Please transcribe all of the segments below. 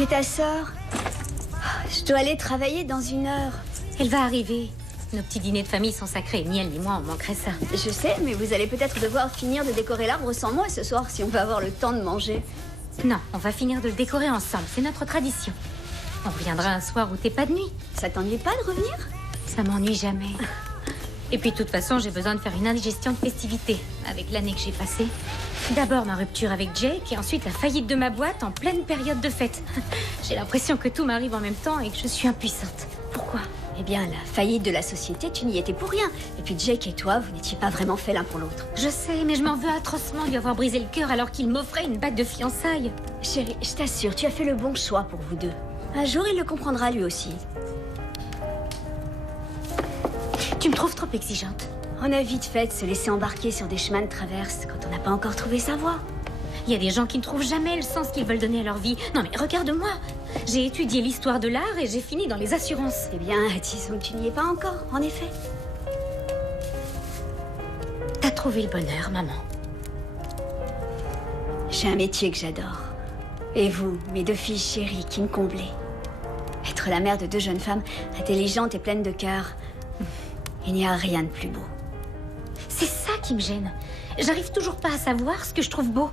fais ta sœur? Je dois aller travailler dans 1 heure. Elle va arriver. Nos petits dîners de famille sont sacrés. Ni elle ni moi, on manquerait ça. Je sais, mais vous allez peut-être devoir finir de décorer l'arbre sans moi ce soir si on va avoir le temps de manger. Non, on va finir de le décorer ensemble. C'est notre tradition. On reviendra un soir où t'es pas de nuit. Ça t'ennuie pas de revenir? Ça m'ennuie jamais. Et puis de toute façon, j'ai besoin de faire une indigestion de festivité avec l'année que j'ai passée. D'abord ma rupture avec Jake et ensuite la faillite de ma boîte en pleine période de fête. J'ai l'impression que tout m'arrive en même temps et que je suis impuissante. Pourquoi? Eh bien, la faillite de la société, tu n'y étais pour rien. Et puis Jake et toi, vous n'étiez pas vraiment faits l'un pour l'autre. Je sais, mais je m'en veux atrocement lui avoir brisé le cœur alors qu'il m'offrait une bague de fiançailles. Chérie, je t'assure, tu as fait le bon choix pour vous deux. Un jour, il le comprendra lui aussi. Tu me trouves trop exigeante. On a vite fait de se laisser embarquer sur des chemins de traverse quand on n'a pas encore trouvé sa voie. Il y a des gens qui ne trouvent jamais le sens qu'ils veulent donner à leur vie. Non mais regarde-moi. J'ai étudié l'histoire de l'art et j'ai fini dans les assurances. Eh bien, disons que tu n'y es pas encore, en effet. T'as trouvé le bonheur, maman. J'ai un métier que j'adore. Et vous, mes 2 filles chéries qui me comblaient. Être la mère de 2 jeunes femmes intelligentes et pleines de cœur, il n'y a rien de plus beau. C'est ça qui me gêne. J'arrive toujours pas à savoir ce que je trouve beau.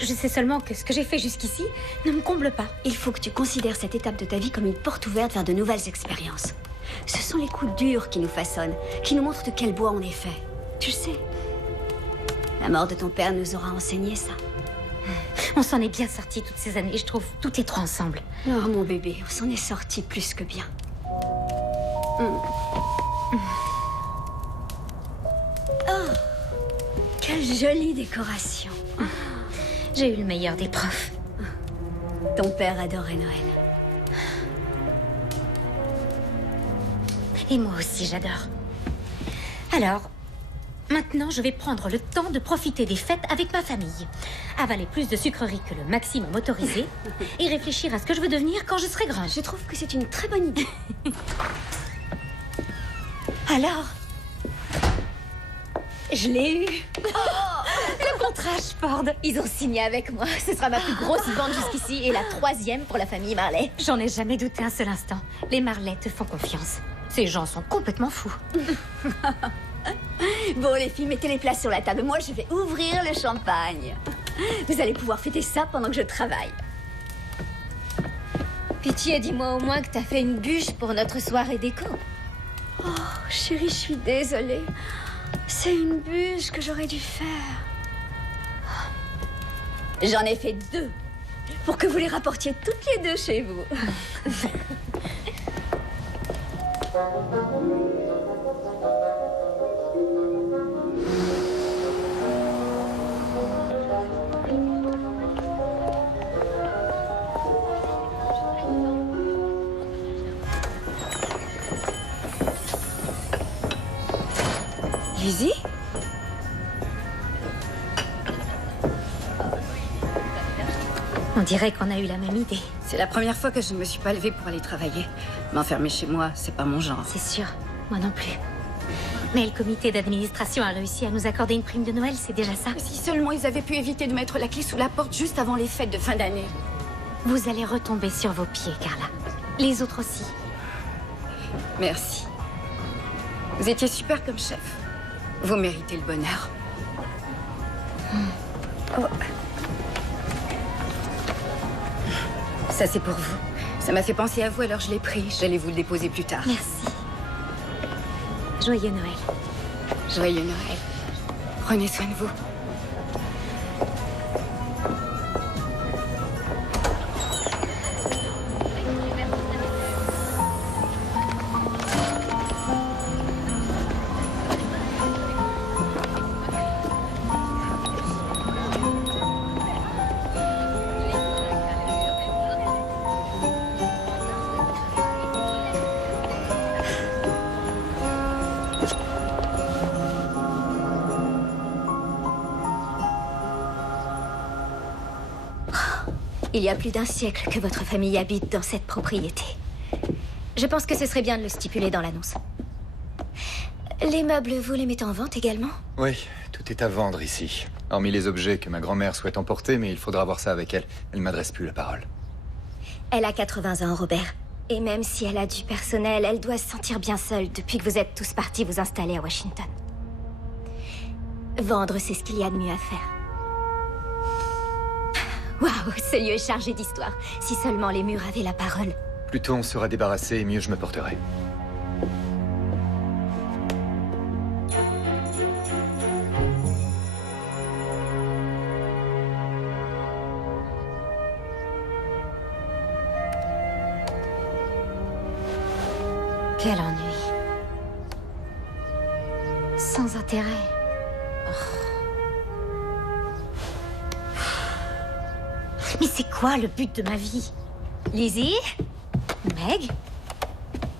Je sais seulement que ce que j'ai fait jusqu'ici ne me comble pas. Il faut que tu considères cette étape de ta vie comme une porte ouverte vers de nouvelles expériences. Ce sont les coups durs qui nous façonnent, qui nous montrent de quel bois on est fait. Tu le sais. La mort de ton père nous aura enseigné ça. On s'en est bien sortis toutes ces années, je trouve. Toutes les 3 ensemble. Oh, mon bébé, on s'en est sortis plus que bien. Oh, quelle jolie décoration. J'ai eu le meilleur des profs. Ton père adorait Noël. Et moi aussi, j'adore. Alors, maintenant, je vais prendre le temps de profiter des fêtes avec ma famille. Avaler plus de sucreries que le maximum autorisé et réfléchir à ce que je veux devenir quand je serai grande. Je trouve que c'est une très bonne idée. Alors, je l'ai eu. Le contrat Ford. Ils ont signé avec moi. Ce sera ma plus grosse vente jusqu'ici et la 3e pour la famille Marley. J'en ai jamais douté un seul instant. Les Marley te font confiance. Ces gens sont complètement fous. Bon, les filles, mettez les plats sur la table. Moi, je vais ouvrir le champagne. Vous allez pouvoir fêter ça pendant que je travaille. Pitié, dis-moi au moins que t'as fait une bûche pour notre soirée déco. Oh, chérie, je suis désolée. C'est une bûche que j'aurais dû faire. J'en ai fait 2 pour que vous les rapportiez toutes les 2 chez vous. Lizzie ? On dirait qu'on a eu la même idée. C'est la première fois que je ne me suis pas levée pour aller travailler. M'enfermer chez moi, c'est pas mon genre. C'est sûr, moi non plus. Mais le comité d'administration a réussi à nous accorder une prime de Noël, c'est déjà ça. Si seulement ils avaient pu éviter de mettre la clé sous la porte juste avant les fêtes de fin d'année. Vous allez retomber sur vos pieds, Carla. Les autres aussi. Merci. Vous étiez super comme chef. Vous méritez le bonheur. Oh. Ça, c'est pour vous. Ça m'a fait penser à vous, alors je l'ai pris. J'allais vous le déposer plus tard. Merci. Joyeux Noël. Joyeux Noël. Prenez soin de vous. Il y a plus d'1 siècle que votre famille habite dans cette propriété. Je pense que ce serait bien de le stipuler dans l'annonce. Les meubles, vous les mettez en vente également? Oui, tout est à vendre ici. Hormis les objets que ma grand-mère souhaite emporter, mais il faudra voir ça avec elle. Elle ne m'adresse plus la parole. Elle a 80 ans, Robert. Et même si elle a du personnel, elle doit se sentir bien seule depuis que vous êtes tous partis vous installer à Washington. Vendre, c'est ce qu'il y a de mieux à faire. Waouh, ce lieu est chargé d'histoire. Si seulement les murs avaient la parole. Plus tôt on sera débarrassé, et mieux je me porterai. Quel ennui. Sans intérêt. Mais c'est quoi le but de ma vie? Lizzie, Meg?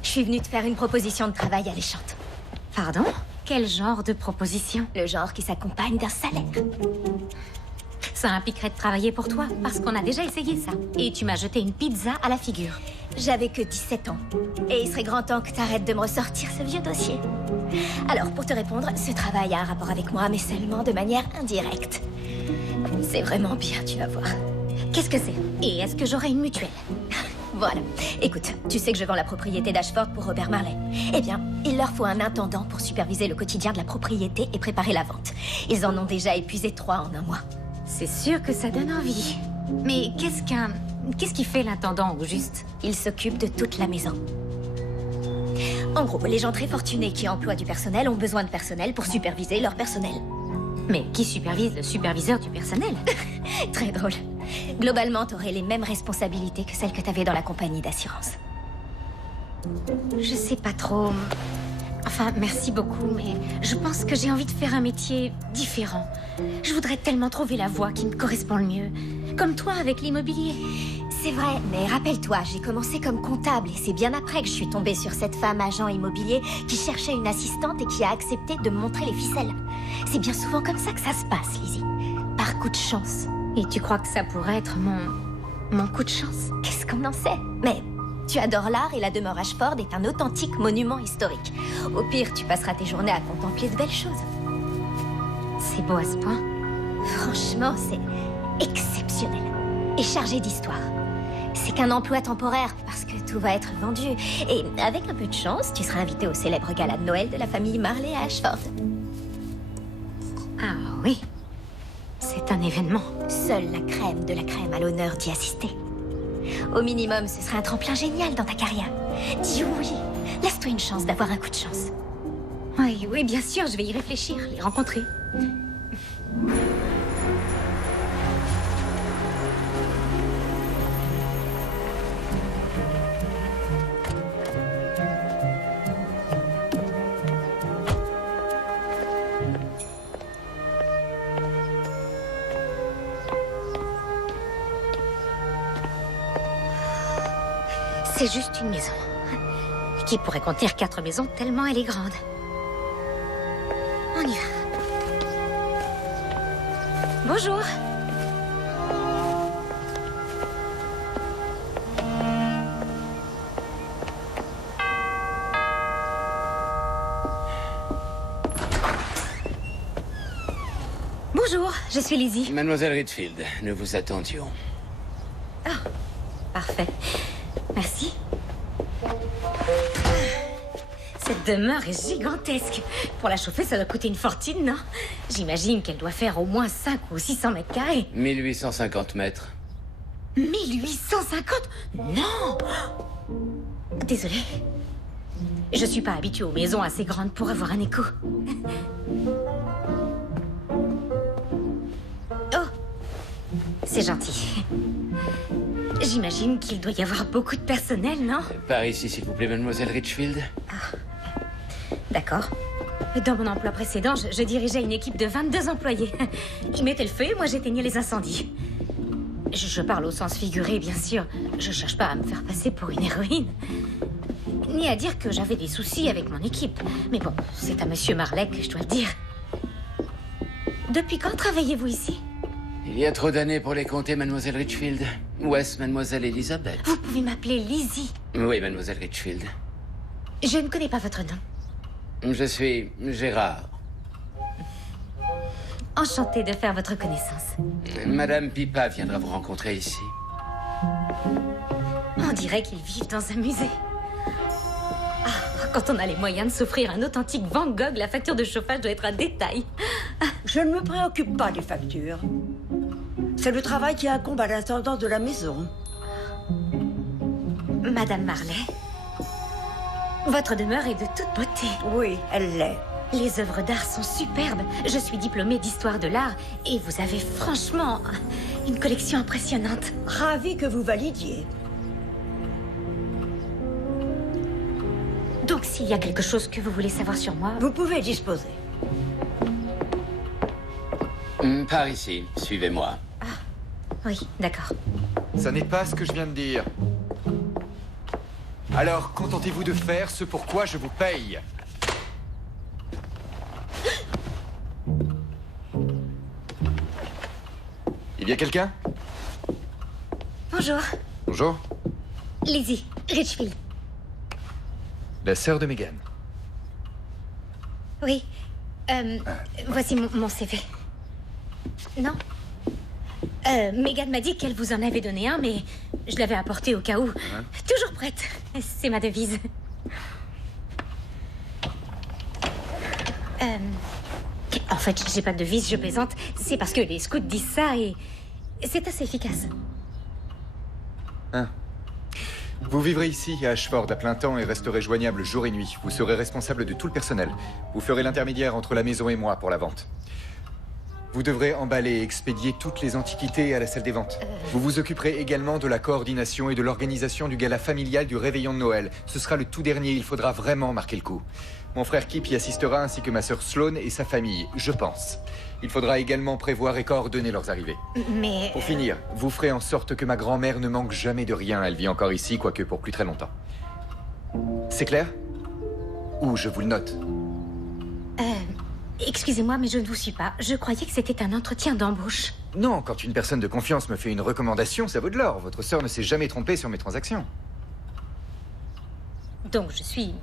je suis venue te faire une proposition de travail alléchante. Pardon? Quel genre de proposition? Le genre qui s'accompagne d'un salaire. Ça impliquerait de travailler pour toi, parce qu'on a déjà essayé ça. Et tu m'as jeté une pizza à la figure. J'avais que 17 ans. Et il serait grand temps que t'arrêtes de me ressortir ce vieux dossier. Alors, pour te répondre, ce travail a un rapport avec moi, mais seulement de manière indirecte. C'est vraiment bien, tu vas voir. Qu'est-ce que c'est? Et est-ce que j'aurai une mutuelle? Voilà. Écoute, tu sais que je vends la propriété d'Ashford pour Robert Marley. Eh bien, il leur faut un intendant pour superviser le quotidien de la propriété et préparer la vente. Ils en ont déjà épuisé 3 en un mois. C'est sûr que ça donne envie. Mais qu'est-ce qui fait l'intendant, au juste? Il s'occupe de toute la maison. En gros, les gens très fortunés qui emploient du personnel ont besoin de personnel pour superviser leur personnel. Mais qui supervise le superviseur du personnel? Très drôle. Globalement, t'aurais les mêmes responsabilités que celles que t'avais dans la compagnie d'assurance. Je sais pas trop. Enfin, merci beaucoup, mais je pense que j'ai envie de faire un métier différent. Je voudrais tellement trouver la voie qui me correspond le mieux. Comme toi avec l'immobilier. C'est vrai, mais rappelle-toi, j'ai commencé comme comptable et c'est bien après que je suis tombée sur cette femme agent immobilier qui cherchait une assistante et qui a accepté de me montrer les ficelles. C'est bien souvent comme ça que ça se passe, Lizzie. Par coup de chance. Et tu crois que ça pourrait être mon coup de chance? Qu'est-ce qu'on en sait? Mais tu adores l'art et la demeure Ashford est un authentique monument historique. Au pire, tu passeras tes journées à contempler de belles choses. C'est beau à ce point? Franchement, c'est exceptionnel. Et chargé d'histoire. C'est qu'un emploi temporaire parce que tout va être vendu. Et avec un peu de chance, tu seras invité au célèbre gala de Noël de la famille Marley à Ashford. Ah oui. C'est un événement. Seule la crème de la crème a l'honneur d'y assister. Au minimum, ce serait un tremplin génial dans ta carrière. Dis oui. Laisse-toi une chance d'avoir un coup de chance. Oui, bien sûr, je vais y réfléchir, les rencontrer. C'est juste une maison. Qui pourrait contenir 4 maisons tellement elle est grande. On y va. Bonjour. Bonjour, je suis Lizzie. Mademoiselle Richfield, nous vous attendions. Parfait. Merci. Cette demeure est gigantesque. Pour la chauffer, ça doit coûter une fortune, non? J'imagine qu'elle doit faire au moins 5 ou 600 mètres carrés. 1850 mètres. 1850? Non! Désolée. Je suis pas habituée aux maisons assez grandes pour avoir un écho. Oh! C'est gentil. J'imagine qu'il doit y avoir beaucoup de personnel, non? Par ici, s'il vous plaît, mademoiselle Richfield. D'accord. Dans mon emploi précédent, je dirigeais une équipe de 22 employés. Ils mettaient le feu et moi j'éteignais les incendies. Je parle au sens figuré, bien sûr. Je cherche pas à me faire passer pour une héroïne. Ni à dire que j'avais des soucis avec mon équipe. Mais bon, c'est à monsieur Marley que je dois le dire. Depuis quand travaillez-vous ici? Il y a trop d'années pour les compter, mademoiselle Richfield. Où est-ce mademoiselle Elizabeth? Vous pouvez m'appeler Lizzie. Oui, mademoiselle Richfield. Je ne connais pas votre nom. Je suis Gérard. Enchantée de faire votre connaissance. Madame Pipa viendra vous rencontrer ici. On dirait qu'ils vivent dans un musée. Ah, quand on a les moyens de s'offrir un authentique Van Gogh, la facture de chauffage doit être un détail. Je ne me préoccupe pas des factures. C'est le travail qui incombe à l'intendant de la maison. Madame Marley, votre demeure est de toute beauté. Oui, elle l'est. Les œuvres d'art sont superbes. Je suis diplômée d'histoire de l'art et vous avez franchement une collection impressionnante. Ravi que vous validiez. Donc s'il y a quelque chose que vous voulez savoir sur moi... Vous pouvez disposer. Par ici, suivez-moi. Oui, d'accord. Ça n'est pas ce que je viens de dire. Alors, contentez-vous de faire ce pour quoi je vous paye. Il y a quelqu'un? Bonjour, Bonjour. Lizzie Richfield. La sœur de Megan. Oui, voici mon CV. Non Megan m'a dit qu'elle vous en avait donné un, mais je l'avais apporté au cas où. Toujours prête, c'est ma devise. En fait, j'ai pas de devise, je plaisante. C'est parce que les scouts disent ça et c'est assez efficace. Vous vivrez ici, à Ashford, à plein temps et resterez joignable jour et nuit. Vous serez responsable de tout le personnel. Vous ferez l'intermédiaire entre la maison et moi pour la vente. Vous devrez emballer et expédier toutes les antiquités à la salle des ventes. Vous vous occuperez également de la coordination et de l'organisation du gala familial du réveillon de Noël. Ce sera le tout dernier, il faudra vraiment marquer le coup. Mon frère Kip y assistera ainsi que ma sœur Sloane et sa famille, je pense. Il faudra également prévoir et coordonner leurs arrivées. Mais... Pour finir, vous ferez en sorte que ma grand-mère ne manque jamais de rien. Elle vit encore ici, quoique pour plus très longtemps. C'est clair? Ou je vous le note? Excusez-moi, mais je ne vous suis pas. Je croyais que c'était un entretien d'embauche. Non, quand une personne de confiance me fait une recommandation, ça vaut de l'or. Votre sœur ne s'est jamais trompée sur mes transactions. Donc je suis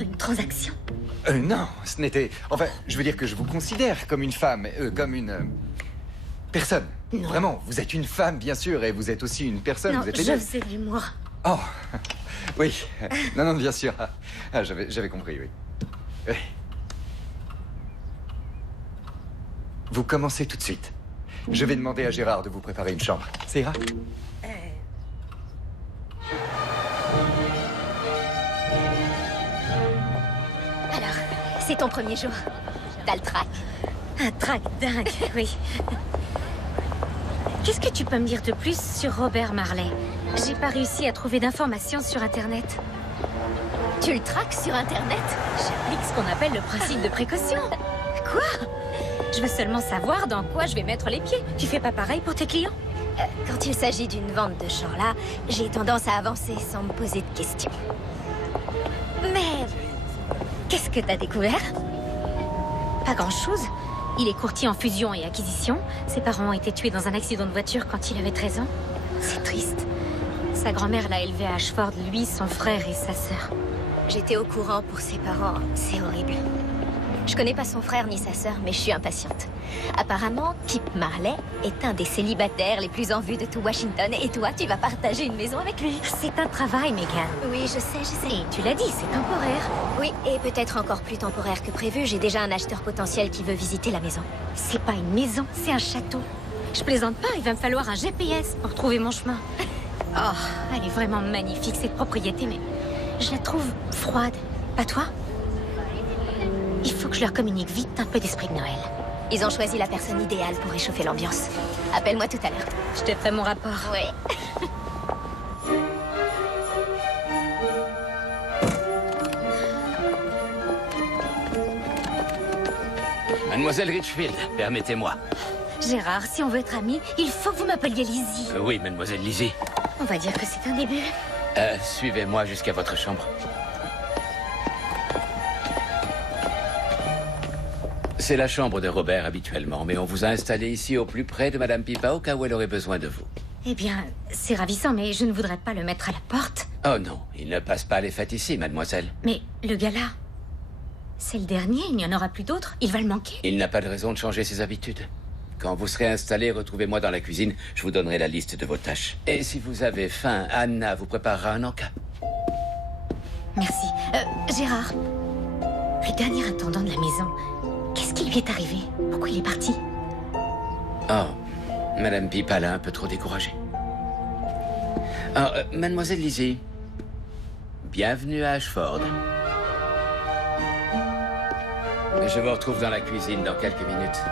une transaction. Non, ce n'était... Enfin, je veux dire que je vous considère comme une femme, comme une... personne. Non. Vraiment, vous êtes une femme, bien sûr, et vous êtes aussi une personne. Non, vous êtes les je deux. faisais de l'humour. Oh, oui. Non, bien sûr. J'avais compris, oui. Oui. Vous commencez tout de suite. Je vais demander à Gérard de vous préparer une chambre. Ça ira? Alors, c'est ton premier jour. T'as le trac. Un trac dingue, oui. Qu'est-ce que tu peux me dire de plus sur Robert Marley? J'ai pas réussi à trouver d'informations sur Internet. Tu le traques sur Internet? J'applique ce qu'on appelle le principe de précaution. Quoi? Je veux seulement savoir dans quoi je vais mettre les pieds. Tu fais pas pareil pour tes clients? Quand il s'agit d'une vente de genre-là, j'ai tendance à avancer sans me poser de questions. Mais... qu'est-ce que t'as découvert? Pas grand-chose. Il est courtier en fusion et acquisition. Ses parents ont été tués dans un accident de voiture quand il avait 13 ans. C'est triste. Sa grand-mère l'a élevé à Ashford, lui, son frère et sa sœur. J'étais au courant pour ses parents. C'est horrible. Je connais pas son frère ni sa sœur, mais je suis impatiente. Apparemment, Kip Marley est un des célibataires les plus en vue de tout Washington. Et toi, tu vas partager une maison avec lui. C'est un travail, Megan. Oui, je sais. Et tu l'as dit, c'est temporaire. Oui, et peut-être encore plus temporaire que prévu. J'ai déjà un acheteur potentiel qui veut visiter la maison. C'est pas une maison, c'est un château. Je plaisante pas, il va me falloir un GPS pour trouver mon chemin. Oh, elle est vraiment magnifique, cette propriété, mais je la trouve froide. Pas toi? Il faut que je leur communique vite un peu d'esprit de Noël. Ils ont choisi la personne idéale pour réchauffer l'ambiance. Appelle-moi tout à l'heure. Je te ferai mon rapport. Oui. Mademoiselle Richfield, permettez-moi. Gérard, si on veut être amis, il faut que vous m'appeliez Lizzie. Oui, mademoiselle Lizzie. On va dire que c'est un début. Suivez-moi jusqu'à votre chambre. C'est la chambre de Robert habituellement, mais on vous a installé ici au plus près de Madame Pippa au cas où elle aurait besoin de vous. Eh bien, c'est ravissant, mais je ne voudrais pas le mettre à la porte. Oh non, il ne passe pas les fêtes ici, mademoiselle. Mais le gala, c'est le dernier, il n'y en aura plus d'autres. Il va le manquer. Il n'a pas de raison de changer ses habitudes. Quand vous serez installé, retrouvez-moi dans la cuisine. Je vous donnerai la liste de vos tâches. Et si vous avez faim, Anna vous préparera un encas. Merci. Gérard, le dernier intendant de la maison, qu'est-ce qui lui est arrivé? Pourquoi il est parti? Oh, Madame Pipa l'a un peu trop découragé. Alors, Mademoiselle Lizzie, bienvenue à Ashford. Je vous retrouve dans la cuisine dans quelques minutes.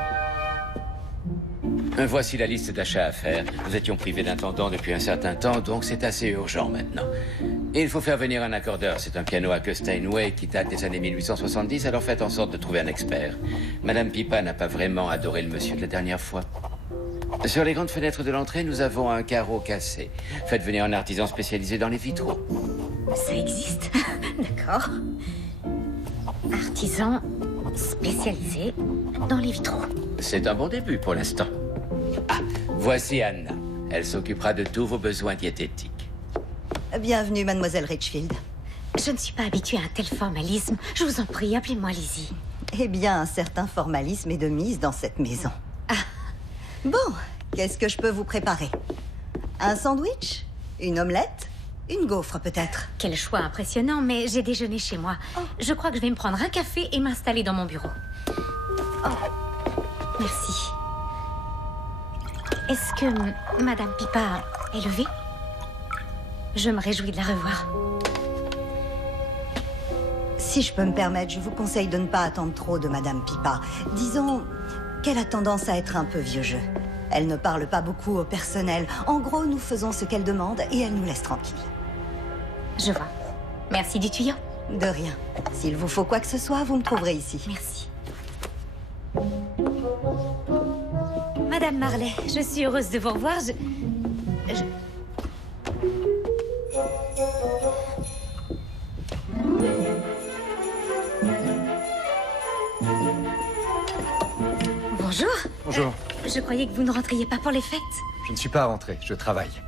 Voici la liste d'achats à faire. Nous étions privés d'intendant depuis un certain temps, donc c'est assez urgent maintenant. Il faut faire venir un accordeur. C'est un piano à queue Steinway qui date des années 1870, alors faites en sorte de trouver un expert. Madame Pipa n'a pas vraiment adoré le monsieur de la dernière fois. Sur les grandes fenêtres de l'entrée, nous avons un carreau cassé. Faites venir un artisan spécialisé dans les vitraux. Ça existe? D'accord. Artisan spécialisé dans les vitraux. C'est un bon début pour l'instant. Ah, voici Anna. Elle s'occupera de tous vos besoins diététiques. Bienvenue, mademoiselle Richfield. Je ne suis pas habituée à un tel formalisme. Je vous en prie, appelez-moi Lizzie. Eh bien, un certain formalisme est de mise dans cette maison. Ah. Bon, qu'est-ce que je peux vous préparer? Un sandwich? Une omelette? Une gaufre, peut-être? Quel choix impressionnant, mais j'ai déjeuné chez moi. Oh. Je crois que je vais me prendre un café et m'installer dans mon bureau. Oh. Merci. Est-ce que Madame Pipa est levée? Je me réjouis de la revoir. Si je peux me permettre, je vous conseille de ne pas attendre trop de Madame Pipa. Disons qu'elle a tendance à être un peu vieux jeu. Elle ne parle pas beaucoup au personnel. En gros, nous faisons ce qu'elle demande et elle nous laisse tranquilles. Je vois. Merci du tuyau. De rien. S'il vous faut quoi que ce soit, vous me trouverez ici. Merci. Madame Marley, je suis heureuse de vous revoir. Bonjour. Bonjour. Je croyais que vous ne rentriez pas pour les fêtes. Je ne suis pas rentré, je travaille.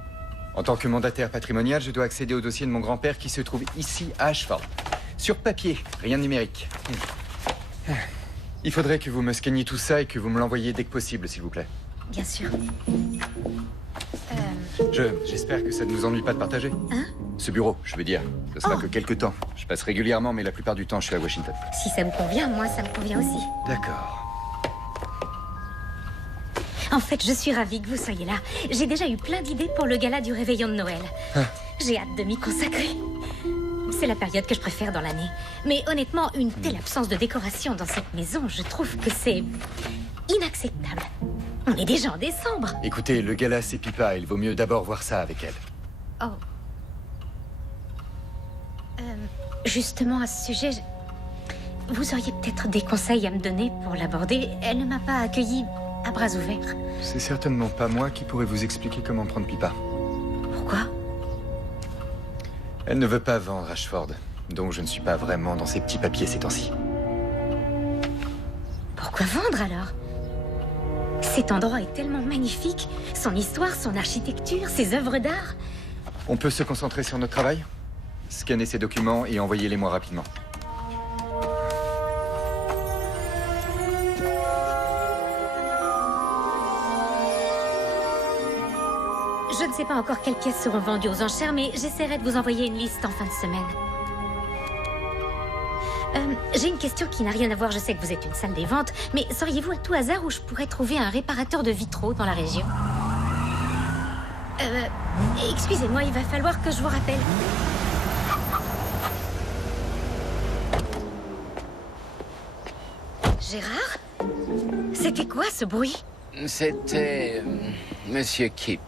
En tant que mandataire patrimonial, je dois accéder au dossier de mon grand-père qui se trouve ici à Ashford. Sur papier, rien de numérique. Il faudrait que vous me scanniez tout ça et que vous me l'envoyiez dès que possible, s'il vous plaît. Bien sûr. J'espère que ça ne vous ennuie pas de partager. Hein? Ce bureau, je veux dire. Ce sera Oh. que quelques temps. Je passe régulièrement, mais la plupart du temps, je suis à Washington. Si ça vous convient, moi, ça me convient aussi. D'accord. En fait, je suis ravie que vous soyez là. J'ai déjà eu plein d'idées pour le gala du réveillon de Noël. J'ai hâte de m'y consacrer. C'est la période que je préfère dans l'année. Mais honnêtement, une telle absence de décoration dans cette maison, je trouve que c'est inacceptable. On est déjà en décembre. Écoutez, le gala, c'est Pipa. Il vaut mieux d'abord voir ça avec elle. Oh. Justement, à ce sujet, vous auriez peut-être des conseils à me donner pour l'aborder. Elle ne m'a pas accueillie à bras ouverts. C'est certainement pas moi qui pourrais vous expliquer comment prendre Pipa. Pourquoi? Elle ne veut pas vendre Ashford, donc je ne suis pas vraiment dans ces petits papiers ces temps-ci. Pourquoi vendre alors? Cet endroit est tellement magnifique. Son histoire, son architecture, ses œuvres d'art. On peut se concentrer sur notre travail? Scanner ces documents et envoyez-les-moi rapidement. Je ne sais pas encore quelles pièces seront vendues aux enchères, mais j'essaierai de vous envoyer une liste en fin de semaine. J'ai une question qui n'a rien à voir. Je sais que vous êtes une salle des ventes, mais sauriez-vous à tout hasard où je pourrais trouver un réparateur de vitraux dans la région? Excusez-moi, il va falloir que je vous rappelle. Gérard? C'était quoi ce bruit? C'était... Monsieur Kip.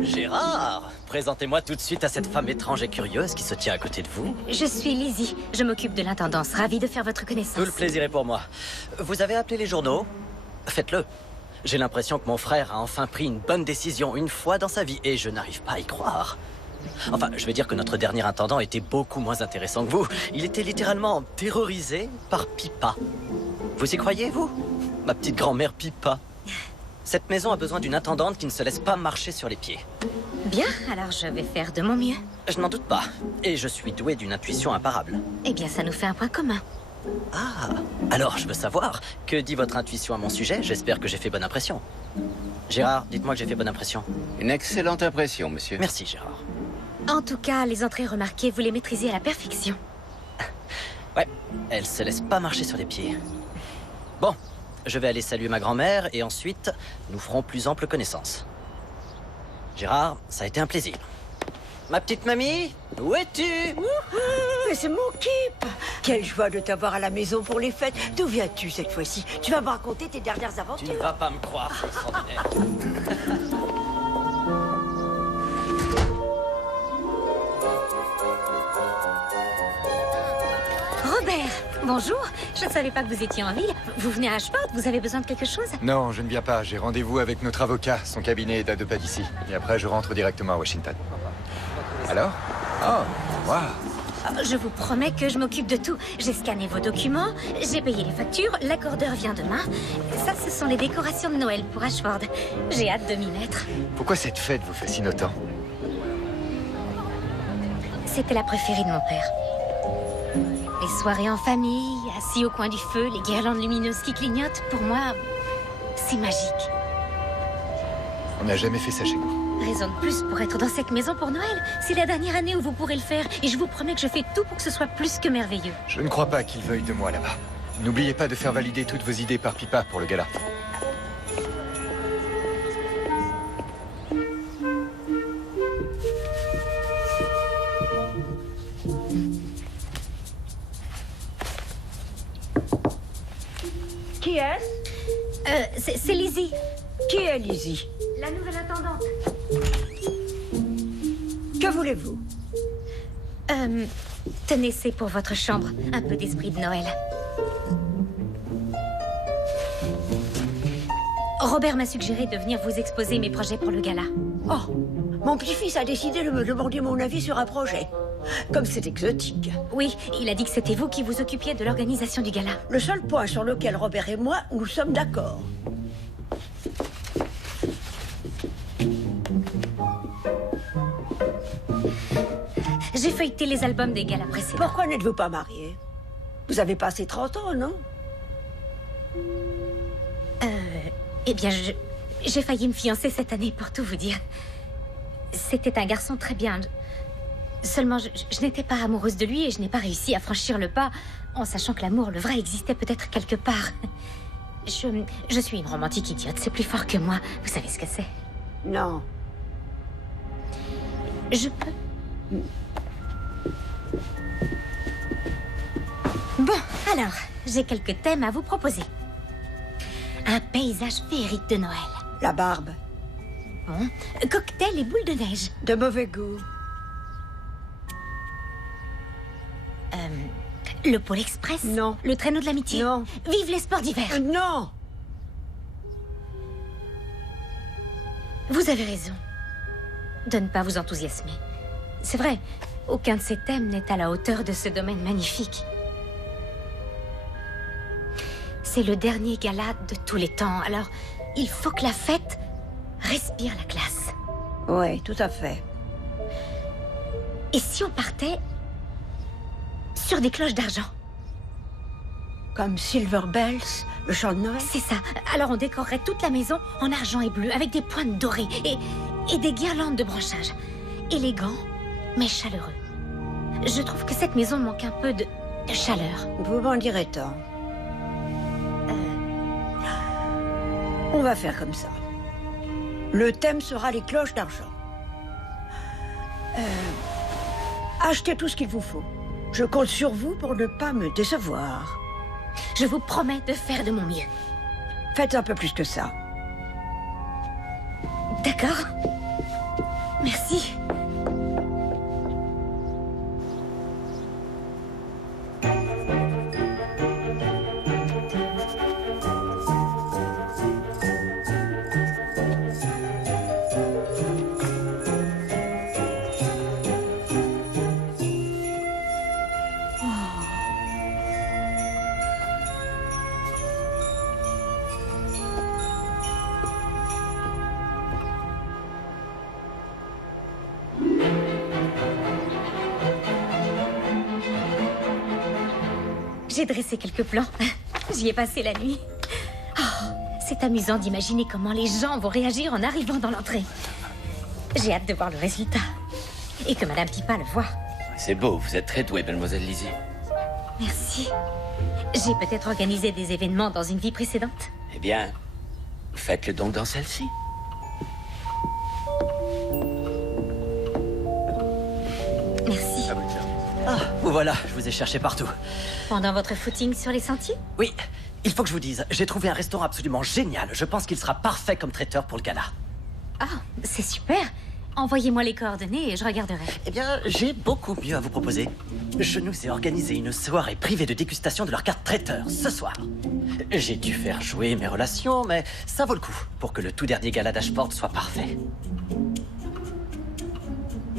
Gérard, présentez-moi tout de suite à cette femme étrange et curieuse qui se tient à côté de vous. Je suis Lizzie. Je m'occupe de l'intendance. Ravie de faire votre connaissance. Tout le plaisir est pour moi. Vous avez appelé les journaux? Faites-le. J'ai l'impression que mon frère a enfin pris une bonne décision une fois dans sa vie et je n'arrive pas à y croire. Enfin, je vais dire que notre dernier intendant était beaucoup moins intéressant que vous. Il était littéralement terrorisé par Pipa. Vous y croyez, vous? Ma petite grand-mère Pipa. Cette maison a besoin d'une intendante qui ne se laisse pas marcher sur les pieds. Bien, alors je vais faire de mon mieux. Je n'en doute pas. Et je suis doué d'une intuition imparable. Eh bien, ça nous fait un point commun. Ah, alors je veux savoir, que dit votre intuition à mon sujet? J'espère que j'ai fait bonne impression. Gérard, dites-moi que j'ai fait bonne impression. Une excellente impression, monsieur. Merci, Gérard. En tout cas, les entrées remarquées, vous les maîtrisez à la perfection. Ouais, elle se laisse pas marcher sur les pieds. Bon, je vais aller saluer ma grand-mère et ensuite, nous ferons plus ample connaissance. Gérard, ça a été un plaisir. Ma petite mamie, où es-tu? Mais c'est mon Kip! Quelle joie de t'avoir à la maison pour les fêtes. D'où viens-tu cette fois-ci? Tu vas me raconter tes dernières Tu aventures? ne vas pas me croire, c'est extraordinaire. Robert, bonjour. Je ne savais pas que vous étiez en ville. Vous venez à Ashford? Vous avez besoin de quelque chose? Non, je ne viens pas. J'ai rendez-vous avec notre avocat. Son cabinet est à 2 pas d'ici. Et après, je rentre directement à Washington. Alors? Oh, waouh! Je vous promets que je m'occupe de tout. J'ai scanné vos documents, j'ai payé les factures, l'accordeur vient demain. Ça, ce sont les décorations de Noël pour Ashford. J'ai hâte de m'y mettre. Pourquoi cette fête vous fascine autant? C'était la préférée de mon père. Les soirées en famille, assis au coin du feu, les guirlandes lumineuses qui clignotent, pour moi, c'est magique. On n'a jamais fait ça chez nous. Raison de plus pour être dans cette maison pour Noël. C'est la dernière année où vous pourrez le faire. Et je vous promets que je fais tout pour que ce soit plus que merveilleux. Je ne crois pas qu'il veuille de moi là-bas. N'oubliez pas de faire valider toutes vos idées par Pipa pour le gala. Qui est-ce? C'est Lizzie, Qui est Lizzie? la nouvelle intendante. Que voulez-vous? Tenez, c'est pour votre chambre. Un peu d'esprit de Noël. Robert m'a suggéré de venir vous exposer mes projets pour le gala. Oh, mon petit-fils a décidé de me demander mon avis sur un projet. Comme c'est exotique. Oui, il a dit que c'était vous qui vous occupiez de l'organisation du gala. Le seul point sur lequel Robert et moi, nous sommes d'accord. J'ai feuilleté les albums des galas précédents. Pourquoi n'êtes-vous pas mariés? Vous avez passé 30 ans, non? Eh bien, j'ai failli me fiancer cette année, pour tout vous dire. C'était un garçon très bien. Seulement, je n'étais pas amoureuse de lui et je n'ai pas réussi à franchir le pas, en sachant que l'amour, le vrai, existait peut-être quelque part. Je suis une romantique idiote, c'est plus fort que moi. Vous savez ce que c'est? Non. Je peux... Bon, alors, j'ai quelques thèmes à vous proposer. Un paysage féerique de Noël. La barbe. Bon, cocktail et boules de neige. De mauvais goût. Le pôle express. Non. Le traîneau de l'amitié. Non. Vive les sports d'hiver. Non. Vous avez raison de ne pas vous enthousiasmer. C'est vrai, aucun de ces thèmes n'est à la hauteur de ce domaine magnifique. C'est le dernier gala de tous les temps, alors il faut que la fête respire la classe. Oui, tout à fait. Et si on partait sur des cloches d'argent? Comme Silver Bells, le chant de Noël. C'est ça. Alors on décorerait toute la maison en argent et bleu, avec des pointes dorées et des guirlandes de branchage. Élégant, mais chaleureux. Je trouve que cette maison manque un peu de chaleur. Vous m'en direz tant. On va faire comme ça. Le thème sera les cloches d'argent. Achetez tout ce qu'il vous faut. Je compte sur vous pour ne pas me décevoir. Je vous promets de faire de mon mieux. Faites un peu plus que ça. D'accord. Merci. J'ai dressé quelques plans. J'y ai passé la nuit. Oh, c'est amusant d'imaginer comment les gens vont réagir en arrivant dans l'entrée. J'ai hâte de voir le résultat. Et que Madame Pippa le voie. C'est beau, vous êtes très douée, mademoiselle Lizzie. Merci. J'ai peut-être organisé des événements dans une vie précédente. Eh bien, faites-le donc dans celle-ci. Merci. Ah, vous voilà, je vous ai cherché partout. Pendant votre footing sur les sentiers? Oui, il faut que je vous dise, j'ai trouvé un restaurant absolument génial. Je pense qu'il sera parfait comme traiteur pour le gala. Ah, c'est super. Envoyez-moi les coordonnées et je regarderai. Eh bien, j'ai beaucoup mieux à vous proposer. Je nous ai organisé une soirée privée de dégustation de leur carte traiteur ce soir. J'ai dû faire jouer mes relations, mais ça vaut le coup pour que le tout dernier gala d'Ashford soit parfait.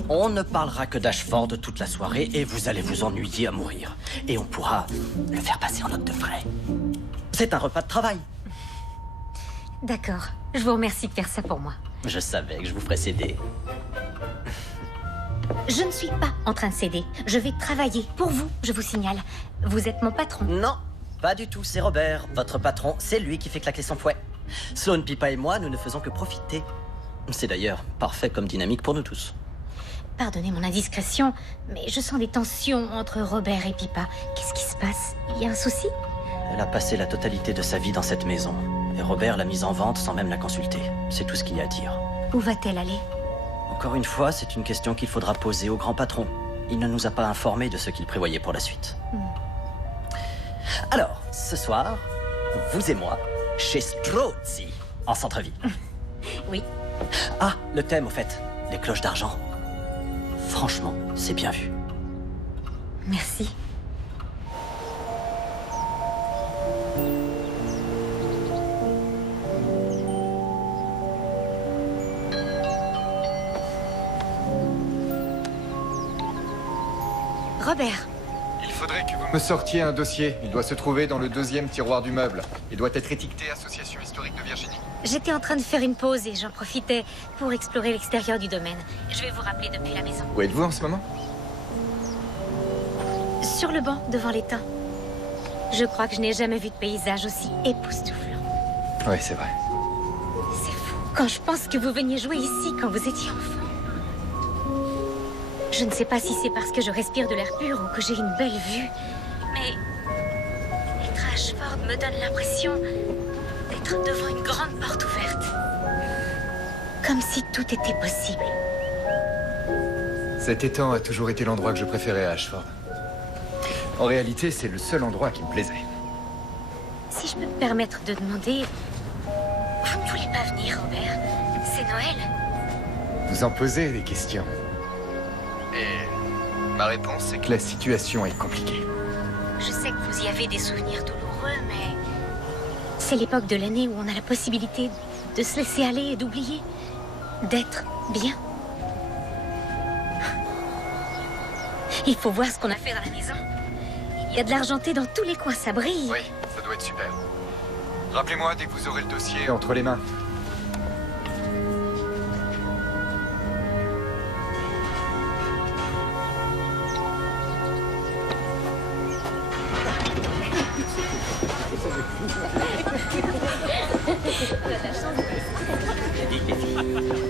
On ne parlera que d'Ashford toute la soirée et vous allez vous ennuyer à mourir. Et on pourra le faire passer en note de frais. C'est un repas de travail. D'accord. Je vous remercie de faire ça pour moi. Je savais que je vous ferais céder. Je ne suis pas en train de céder. Je vais travailler pour vous, je vous signale. Vous êtes mon patron. Non, pas du tout, c'est Robert. Votre patron, c'est lui qui fait claquer son fouet. Sloane, Pippa et moi, nous ne faisons que profiter. C'est d'ailleurs parfait comme dynamique pour nous tous. Pardonnez mon indiscrétion, mais je sens des tensions entre Robert et Pippa. Qu'est-ce qui se passe? Il y a un souci? Elle a passé la totalité de sa vie dans cette maison. Et Robert l'a mise en vente sans même la consulter. C'est tout ce qu'il y a à dire. Où va-t-elle aller? Encore une fois, c'est une question qu'il faudra poser au grand patron. Il ne nous a pas informés de ce qu'il prévoyait pour la suite. Alors, ce soir, vous et moi, chez Strozzi, en centre-ville. Oui. Ah, le thème, au fait, les cloches d'argent. Franchement, c'est bien vu. Merci. Robert. Il faudrait que vous me sortiez un dossier. Il doit se trouver dans le 2e tiroir du meuble. Il doit être étiqueté Association historique de Virginie. J'étais en train de faire une pause et j'en profitais pour explorer l'extérieur du domaine. Je vais vous rappeler depuis la maison. Où êtes-vous en ce moment? Sur le banc, devant l'étang. Je crois que je n'ai jamais vu de paysage aussi époustouflant. Oui, c'est vrai. C'est fou. Quand je pense que vous veniez jouer ici quand vous étiez enfant. Je ne sais pas si c'est parce que je respire de l'air pur ou que j'ai une belle vue, mais être à Ashford me donne l'impression d'être devant une grande porte ouverte. Comme si tout était possible. Cet étang a toujours été l'endroit que je préférais à Ashford. En réalité, c'est le seul endroit qui me plaisait. Si je peux me permettre de demander, vous ne voulez pas venir, Robert? C'est Noël. Vous en posez des questions. Et ma réponse, c'est que la situation est compliquée. Je sais que vous y avez des souvenirs douloureux, mais c'est l'époque de l'année où on a la possibilité de se laisser aller et d'oublier, d'être bien. Il faut voir ce qu'on a fait dans la maison. Il y a de l'argenté dans tous les coins, ça brille. Oui, ça doit être super. Rappelez-moi dès que vous aurez le dossier entre les mains.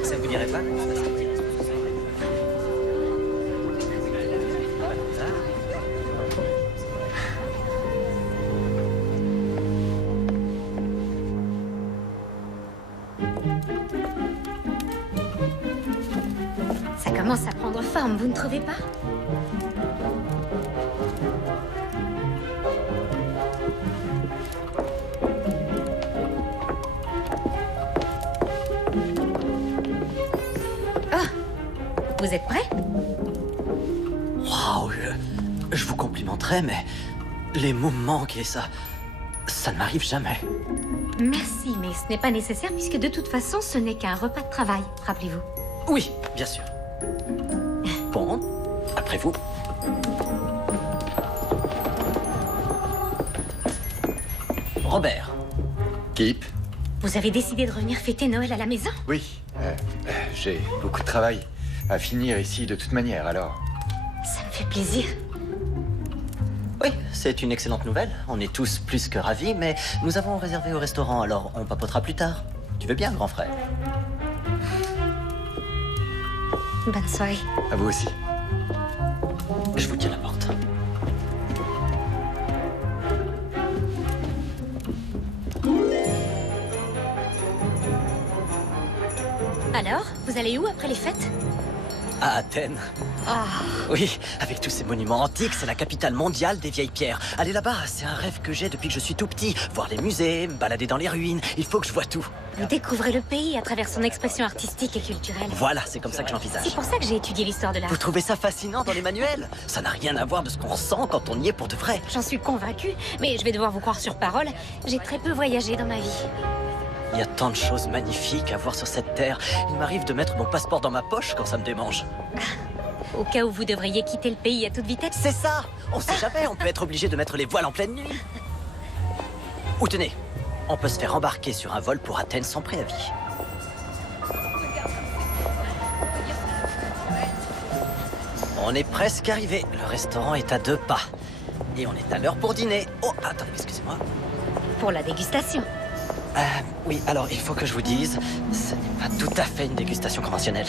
Ça vous dirait pas? Ça commence à prendre forme, vous ne trouvez pas? Vous êtes prêts? Waouh, je vous complimenterais, mais les mots manquent et ça ne m'arrive jamais. Merci, mais ce n'est pas nécessaire puisque de toute façon, ce n'est qu'un repas de travail, rappelez-vous. Oui, bien sûr. Bon, après vous. Robert. Kip? Vous avez décidé de revenir fêter Noël à la maison? Oui, j'ai beaucoup de travail à finir ici de toute manière, alors... Ça me fait plaisir. Oui, c'est une excellente nouvelle. On est tous plus que ravis, mais nous avons réservé au restaurant, alors on papotera plus tard. Tu veux bien, grand frère? Bonne soirée. À vous aussi. Je vous tiens la porte. Alors, vous allez où après les fêtes? À Athènes. Oui, avec tous ces monuments antiques, c'est la capitale mondiale des vieilles pierres. Aller là-bas, c'est un rêve que j'ai depuis que je suis tout petit. Voir les musées, me balader dans les ruines, il faut que je vois tout. Vous découvrez le pays à travers son expression artistique et culturelle. Voilà, c'est comme ça que j'envisage. C'est pour ça que j'ai étudié l'histoire de l'art. Vous trouvez ça fascinant dans les manuels? Ça n'a rien à voir de ce qu'on ressent quand on y est pour de vrai. J'en suis convaincue, mais je vais devoir vous croire sur parole. J'ai très peu voyagé dans ma vie. Il y a tant de choses magnifiques à voir sur cette terre. Il m'arrive de mettre mon passeport dans ma poche quand ça me démange. Au cas où vous devriez quitter le pays à toute vitesse. C'est ça! On sait jamais, on peut être obligé de mettre les voiles en pleine nuit. Ou tenez, on peut se faire embarquer sur un vol pour Athènes sans préavis. On est presque arrivé. Le restaurant est à 2 pas. Et on est à l'heure pour dîner. Oh, attendez, excusez-moi. Pour la dégustation. Oui, alors il faut que je vous dise, ce n'est pas tout à fait une dégustation conventionnelle.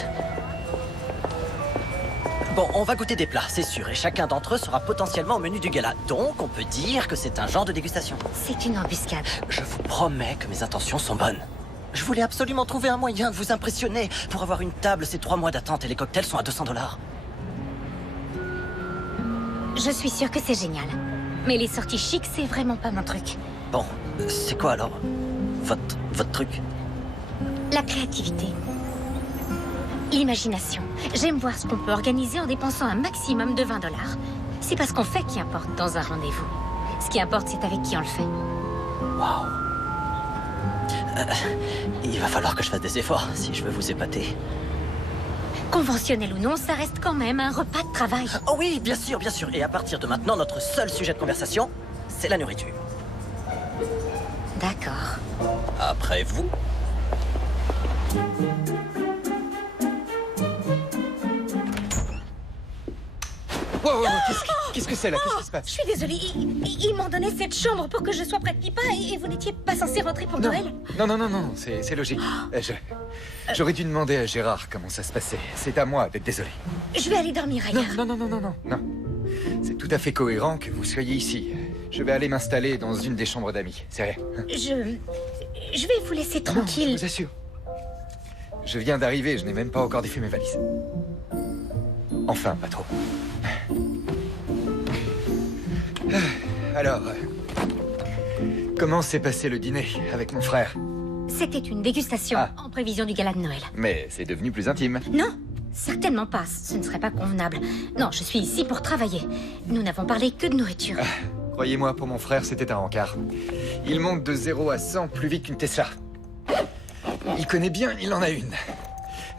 Bon, on va goûter des plats, c'est sûr, et chacun d'entre eux sera potentiellement au menu du gala. Donc, on peut dire que c'est un genre de dégustation. C'est une embuscade. Je vous promets que mes intentions sont bonnes. Je voulais absolument trouver un moyen de vous impressionner. Pour avoir une table, c'est 3 mois d'attente et les cocktails sont à $200. Je suis sûre que c'est génial. Mais les sorties chics, c'est vraiment pas mon truc. Bon, c'est quoi alors votre truc? La créativité. L'imagination. J'aime voir ce qu'on peut organiser en dépensant un maximum de $20. C'est pas ce qu'on fait qui importe dans un rendez-vous. Ce qui importe, c'est avec qui on le fait. Waouh. Il va falloir que je fasse des efforts si je veux vous épater. Conventionnel ou non, ça reste quand même un repas de travail. Oh oui, bien sûr, bien sûr. Et à partir de maintenant, notre seul sujet de conversation, c'est la nourriture. D'accord. Après vous. Wow, qu'est-ce que c'est là? Qu'est-ce qui se Je passe? suis désolée, ils m'ont donné cette chambre pour que je sois près de Pipa et vous n'étiez pas censé rentrer pour Noël? Non, c'est logique. J'aurais dû demander à Gérard comment ça se passait. C'est à moi d'être désolé. Je vais aller dormir ailleurs. Non. C'est tout à fait cohérent que vous soyez ici. Je vais aller m'installer dans une des chambres d'amis. C'est rien. Je vais vous laisser Non, tranquille. je vous assure. Je viens d'arriver, je n'ai même pas encore défait mes valises. Enfin, pas trop. Alors, comment s'est passé le dîner avec mon frère? C'était une dégustation Ah. en prévision du gala de Noël. Mais c'est devenu plus intime. Non, certainement pas. Ce ne serait pas convenable. Non, je suis ici pour travailler. Nous n'avons parlé que de nourriture. Croyez-moi, pour mon frère, c'était un rencard. Il monte de 0 à 100 plus vite qu'une Tesla. Il connaît bien, il en a une.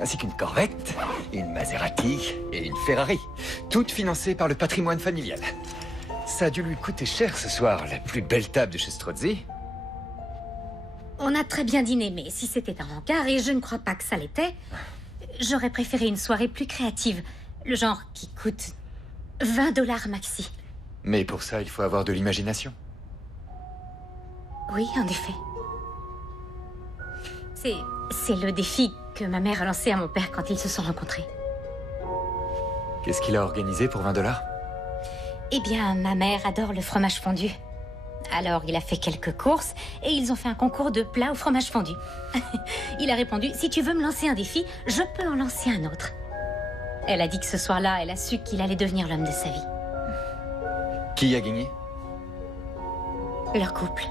Ainsi qu'une Corvette, une Maserati et une Ferrari. Toutes financées par le patrimoine familial. Ça a dû lui coûter cher ce soir, la plus belle table de chez Strozzi. On a très bien dîné, mais si c'était un rencard, et je ne crois pas que ça l'était, j'aurais préféré une soirée plus créative. Le genre qui coûte $20 maxi. Mais pour ça, il faut avoir de l'imagination. Oui, en effet. C'est le défi que ma mère a lancé à mon père quand ils se sont rencontrés. Qu'est-ce qu'il a organisé pour $20? Eh bien, ma mère adore le fromage fondu. Alors, il a fait quelques courses et ils ont fait un concours de plats au fromage fondu. Il a répondu, si tu veux me lancer un défi, je peux en lancer un autre. Elle a dit que ce soir-là, elle a su qu'il allait devenir l'homme de sa vie. Qui a gagné? Leur couple.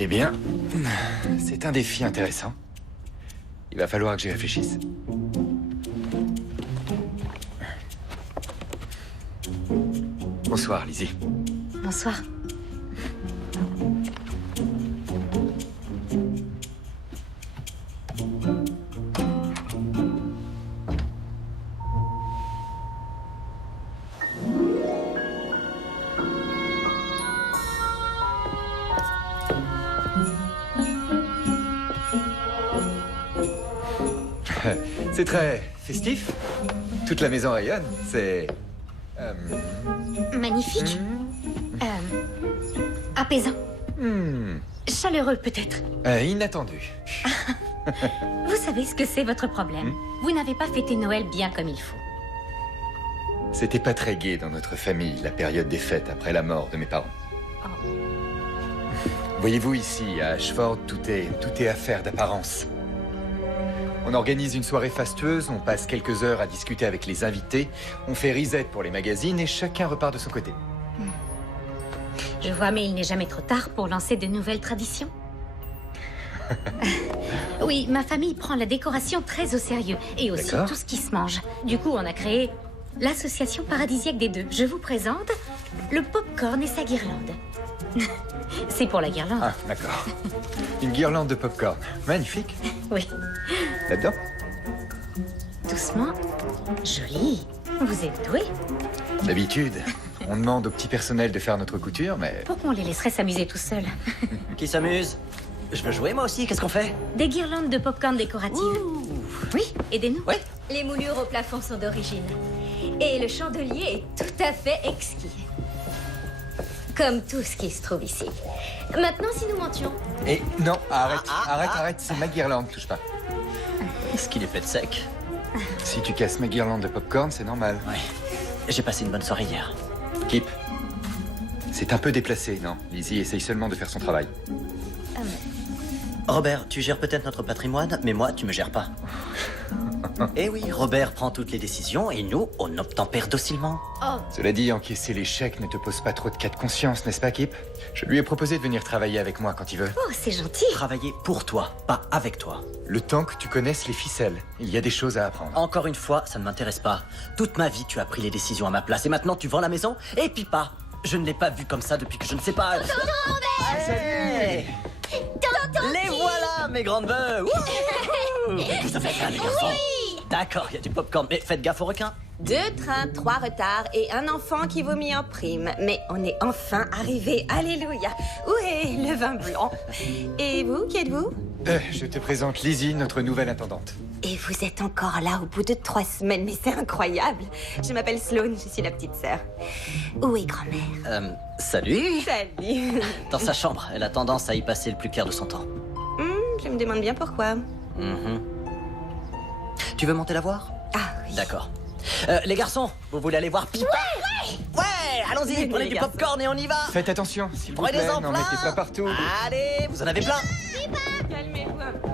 Eh bien, c'est un défi intéressant. Il va falloir que j'y réfléchisse. Bonsoir, Lizzie. Bonsoir. C'est très festif. Toute la maison rayonne. C'est... Magnifique. Apaisant. Chaleureux, peut-être. Inattendu. Vous savez ce que c'est votre problème. Vous n'avez pas fêté Noël bien comme il faut. C'était pas très gai dans notre famille, la période des fêtes après la mort de mes parents. Oh. Voyez-vous ici, à Ashford, tout est affaire d'apparence. On organise une soirée fastueuse, on passe quelques heures à discuter avec les invités, on fait reset pour les magazines et chacun repart de son côté. Je vois, mais il n'est jamais trop tard pour lancer de nouvelles traditions. Oui, ma famille prend la décoration très au sérieux et aussi D'accord. tout ce qui se mange. Du coup, on a créé l'association paradisiaque des deux. Je vous présente le popcorn et sa guirlande. C'est pour la guirlande. Ah, d'accord. Une guirlande de popcorn. Magnifique. Oui. Là-dedans? Doucement. Joli. Vous êtes doué. D'habitude, on demande au petit personnel de faire notre couture, mais... Pourquoi on les laisserait s'amuser tout seuls? Qui s'amuse? Je veux jouer moi aussi, qu'est-ce qu'on fait? Des guirlandes de popcorn décoratives. Oui, aidez-nous. Oui. Les moulures au plafond sont d'origine. Et le chandelier est tout à fait exquis. Comme tout ce qui se trouve ici. Maintenant, si nous mentions... Et non, arrête, c'est ma guirlande, touche pas. Est-ce qu'il est fait de sec? Si tu casses ma guirlande de popcorn, c'est normal. Ouais. J'ai passé une bonne soirée hier. Kip, c'est un peu déplacé, non? Lizzie essaye seulement de faire son travail. Robert, tu gères peut-être notre patrimoine, mais moi, tu me gères pas. Eh oui, Robert prend toutes les décisions et nous, on obtempère docilement. Cela dit, encaisser les chèques ne te pose pas trop de cas de conscience, n'est-ce pas, Kip? Je lui ai proposé de venir travailler avec moi quand il veut. Oh, c'est gentil. Travailler pour toi, pas avec toi. Le temps que tu connaisses les ficelles, il y a des choses à apprendre. Encore une fois, ça ne m'intéresse pas. Toute ma vie, tu as pris les décisions à ma place et maintenant tu vends la maison? Et Pipa, je ne l'ai pas vu comme ça depuis que je ne sais pas... Allez. Les voilà, mes grandes veuves. Wouhou. Vous avez faim, les garçons? D'accord, il y a du popcorn, mais faites gaffe aux requins. 2 trains, 3 retards et un enfant qui vomit en prime. Mais on est enfin arrivé. Alléluia. Où est le vin blanc? Et vous, qui êtes-vous? Je te présente Lizzie, notre nouvelle intendante. Et vous êtes encore là au bout de 3 semaines, mais c'est incroyable. Je m'appelle Sloane, je suis la petite sœur. Où est grand-mère? Salut. Salut. Dans sa chambre, elle a tendance à y passer le plus clair de son temps. Je me demande bien pourquoi. Tu veux monter la voir? Ah oui. D'accord. Les garçons, vous voulez aller voir Pipa? Ouais, allons-y, prenez du popcorn et on y va. Faites attention, s'il vous Prenez-en plaît, n'en plein. mettez pas partout. Allez, vous en avez plein. Calmez-vous un peu.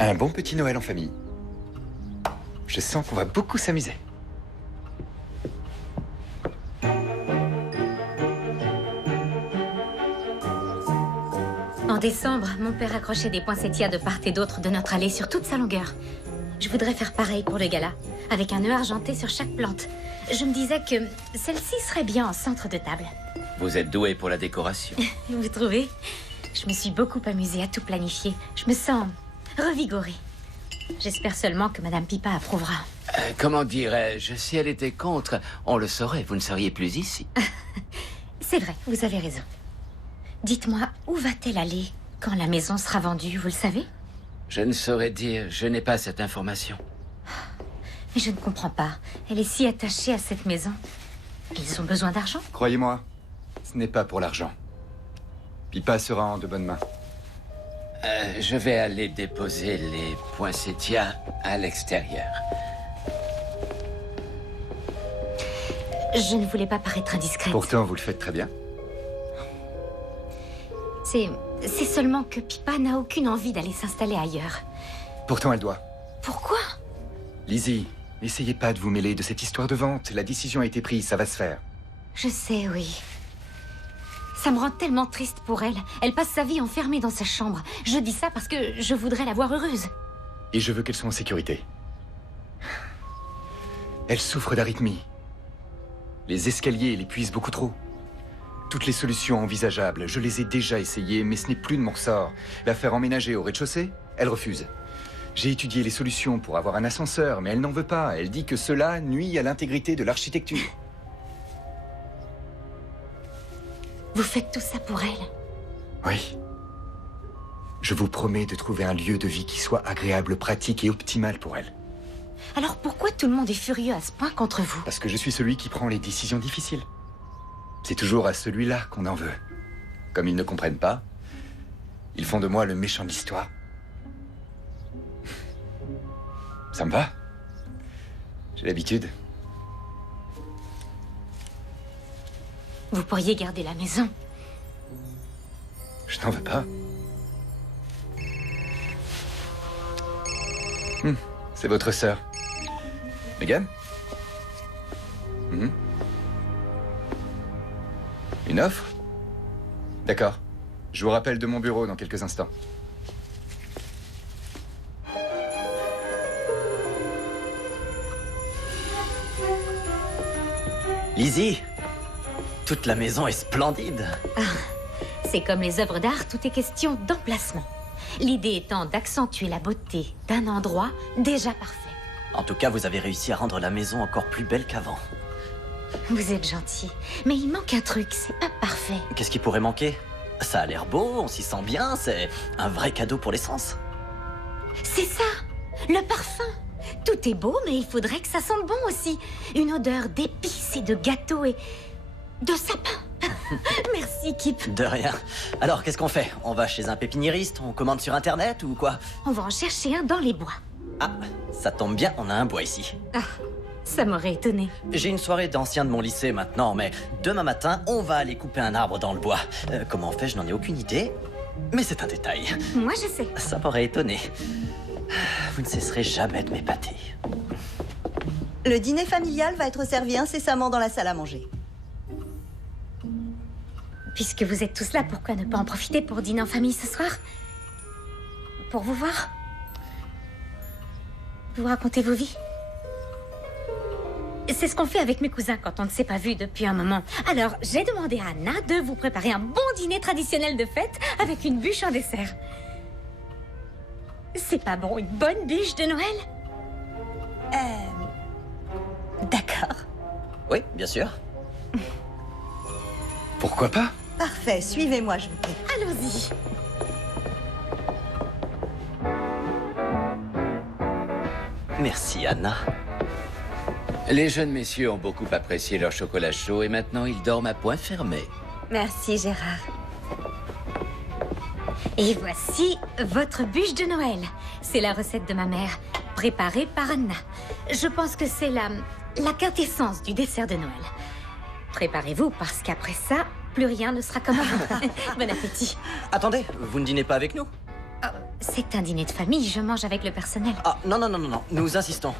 Un bon petit Noël en famille. Je sens qu'on va beaucoup s'amuser. En décembre, mon père accrochait des poinsettias de part et d'autre de notre allée sur toute sa longueur. Je voudrais faire pareil pour le gala, avec un nœud argenté sur chaque plante. Je me disais que celle-ci serait bien en centre de table. Vous êtes doué pour la décoration. Vous trouvez? Je me suis beaucoup amusée à tout planifier. Je me sens revigorée. J'espère seulement que Madame Pipa approuvera. Comment dirais-je, si elle était contre, on le saurait, vous ne seriez plus ici. C'est vrai, vous avez raison. Dites-moi, où va-t-elle aller quand la maison sera vendue, vous le savez? Je ne saurais dire, je n'ai pas cette information. Mais je ne comprends pas. Elle est si attachée à cette maison. Ils ont besoin d'argent? Croyez-moi, ce n'est pas pour l'argent. Pipa sera en de bonnes mains. Je vais aller déposer les poinsettias à l'extérieur. Je ne voulais pas paraître indiscrète. Pourtant, vous le faites très bien. C'est seulement que Pipa n'a aucune envie d'aller s'installer ailleurs. Pourtant, elle doit. Pourquoi? Lizzie, n'essayez pas de vous mêler de cette histoire de vente. La décision a été prise, ça va se faire. Je sais, oui. Ça me rend tellement triste pour elle. Elle passe sa vie enfermée dans sa chambre. Je dis ça parce que je voudrais la voir heureuse. Et je veux qu'elle soit en sécurité. Elle souffre d'arythmie. Les escaliers l'épuisent beaucoup trop. Toutes les solutions envisageables, je les ai déjà essayées, mais ce n'est plus de mon ressort. La faire emménager au rez-de-chaussée, elle refuse. J'ai étudié les solutions pour avoir un ascenseur, mais elle n'en veut pas. Elle dit que cela nuit à l'intégrité de l'architecture. Vous faites tout ça pour elle? Oui. Je vous promets de trouver un lieu de vie qui soit agréable, pratique et optimal pour elle. Alors pourquoi tout le monde est furieux à ce point contre vous? Parce que je suis celui qui prend les décisions difficiles. C'est toujours à celui-là qu'on en veut. Comme ils ne comprennent pas, ils font de moi le méchant de l'histoire. Ça me va. J'ai l'habitude. Vous pourriez garder la maison. Je n'en veux pas. C'est votre sœur. Megan? Une offre? D'accord. Je vous rappelle de mon bureau dans quelques instants. Lizzie, toute la maison est splendide. C'est comme les œuvres d'art, tout est question d'emplacement. L'idée étant d'accentuer la beauté d'un endroit déjà parfait. En tout cas, vous avez réussi à rendre la maison encore plus belle qu'avant. Vous êtes gentil, mais il manque un truc, c'est pas parfait. Qu'est-ce qui pourrait manquer? Ça a l'air beau, on s'y sent bien, c'est un vrai cadeau pour les sens. C'est ça, le parfum. Tout est beau, mais il faudrait que ça sente bon aussi. Une odeur d'épices et de gâteaux et de sapin. Merci, Kip. De rien. Alors, qu'est-ce qu'on fait? On va chez un pépiniériste, on commande sur Internet ou quoi? On va en chercher un dans les bois. Ah, ça tombe bien, on a un bois ici. Ah, ça m'aurait étonné. J'ai une soirée d'anciens de mon lycée maintenant, mais demain matin, on va aller couper un arbre dans le bois. Comment on fait, je n'en ai aucune idée, mais c'est un détail. Moi, je sais. Ça m'aurait étonné. Vous ne cesserez jamais de m'épater. Le dîner familial va être servi incessamment dans la salle à manger. Puisque vous êtes tous là, pourquoi ne pas en profiter pour dîner en famille ce soir? Pour vous voir? Vous racontez vos vies? C'est ce qu'on fait avec mes cousins quand on ne s'est pas vus depuis un moment. Alors, j'ai demandé à Anna de vous préparer un bon dîner traditionnel de fête avec une bûche en dessert. C'est pas bon, une bonne bûche de Noël? D'accord. Oui, bien sûr. Pourquoi pas? Parfait, suivez-moi, je vous prie. Allons-y. Merci, Anna. Les jeunes messieurs ont beaucoup apprécié leur chocolat chaud et maintenant ils dorment à poing fermé. Merci, Gérard. Et voici votre bûche de Noël. C'est la recette de ma mère, préparée par Anna. Je pense que c'est la quintessence du dessert de Noël. Préparez-vous, parce qu'après ça, plus rien ne sera comme avant. Bon appétit. Attendez, vous ne dînez pas avec nous? Oh, c'est un dîner de famille, je mange avec le personnel. Ah, non, nous insistons.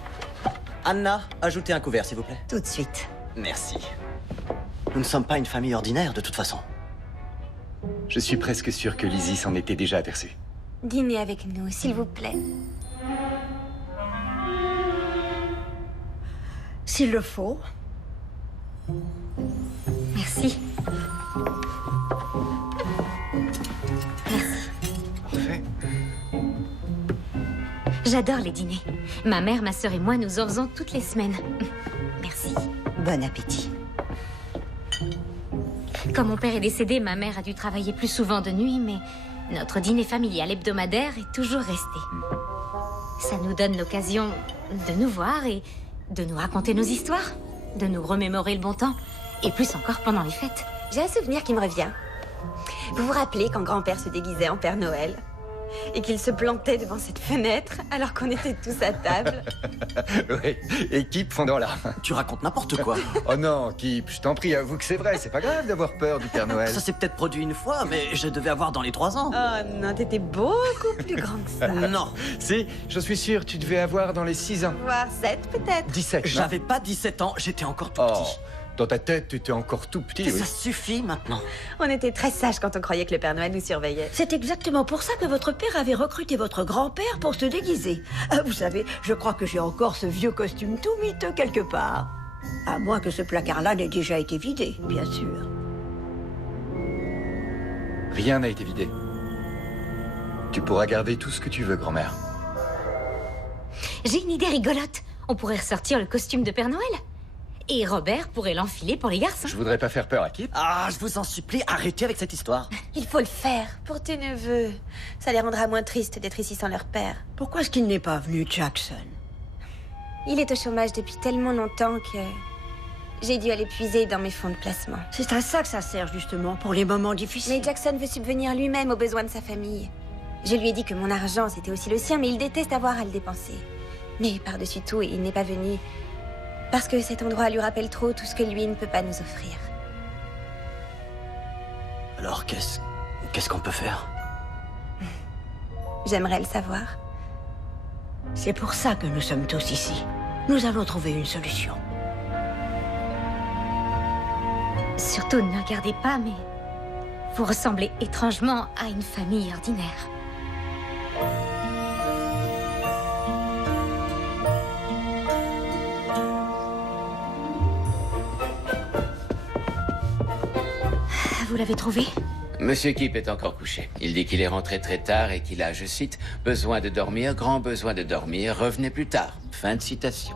Anna, ajoutez un couvert, s'il vous plaît. Tout de suite. Merci. Nous ne sommes pas une famille ordinaire, de toute façon. Je suis presque sûr que Lizzie s'en était déjà aperçue. Dînez avec nous, s'il vous plaît. S'il le faut. Merci. Parfait. J'adore les dîners. Ma mère, ma sœur et moi, nous en faisons toutes les semaines. Merci. Bon appétit. Quand mon père est décédé, ma mère a dû travailler plus souvent de nuit, mais notre dîner familial hebdomadaire est toujours resté. Ça nous donne l'occasion de nous voir et de nous raconter nos histoires, de nous remémorer le bon temps, et plus encore pendant les fêtes. J'ai un souvenir qui me revient. Vous vous rappelez quand grand-père se déguisait en Père Noël et qu'il se plantait devant cette fenêtre alors qu'on était tous à table? Oui, et Kip fondant là. Tu racontes n'importe quoi. Oh non, Kip, je t'en prie, avoue que c'est vrai, c'est pas grave d'avoir peur du Père Noël. Ça s'est peut-être produit une fois, mais je devais avoir dans les 3 ans. Oh non, t'étais beaucoup plus grand que ça. Non, Si, je suis sûr, tu devais avoir dans les 6 ans. Voire 7 peut-être. 17. non? j'avais pas 17 ans, j'étais encore tout Oh, petit. dans ta tête, tu étais encore tout petit, oui. Ça suffit maintenant. On était très sages quand on croyait que le Père Noël nous surveillait. C'est exactement pour ça que votre père avait recruté votre grand-père pour se déguiser. Vous savez, je crois que j'ai encore ce vieux costume tout miteux quelque part. À moins que ce placard-là n'ait déjà été vidé, bien sûr. Rien n'a été vidé. Tu pourras garder tout ce que tu veux, grand-mère. J'ai une idée rigolote. On pourrait ressortir le costume de Père Noël. Et Robert pourrait l'enfiler pour les garçons. Je voudrais pas faire peur à Kip. Ah, je vous en supplie, arrêtez avec cette histoire. Il faut le faire pour tes neveux. Ça les rendra moins tristes d'être ici sans leur père. Pourquoi est-ce qu'il n'est pas venu, Jackson? Il est au chômage depuis tellement longtemps que j'ai dû aller puiser dans mes fonds de placement. C'est à ça que ça sert, justement, pour les moments difficiles. Mais Jackson veut subvenir lui-même aux besoins de sa famille. Je lui ai dit que mon argent, c'était aussi le sien, mais il déteste avoir à le dépenser. Mais par-dessus tout, il n'est pas venu parce que cet endroit lui rappelle trop tout ce que lui ne peut pas nous offrir. Alors qu'est-ce qu'on peut faire? J'aimerais le savoir. C'est pour ça que nous sommes tous ici. Nous allons trouver une solution. Surtout ne regardez pas, mais vous ressemblez étrangement à une famille ordinaire. Vous l'avez trouvé? Monsieur Kip est encore couché. Il dit qu'il est rentré très tard et qu'il a, je cite, besoin de dormir, grand besoin de dormir, revenez plus tard. Fin de citation.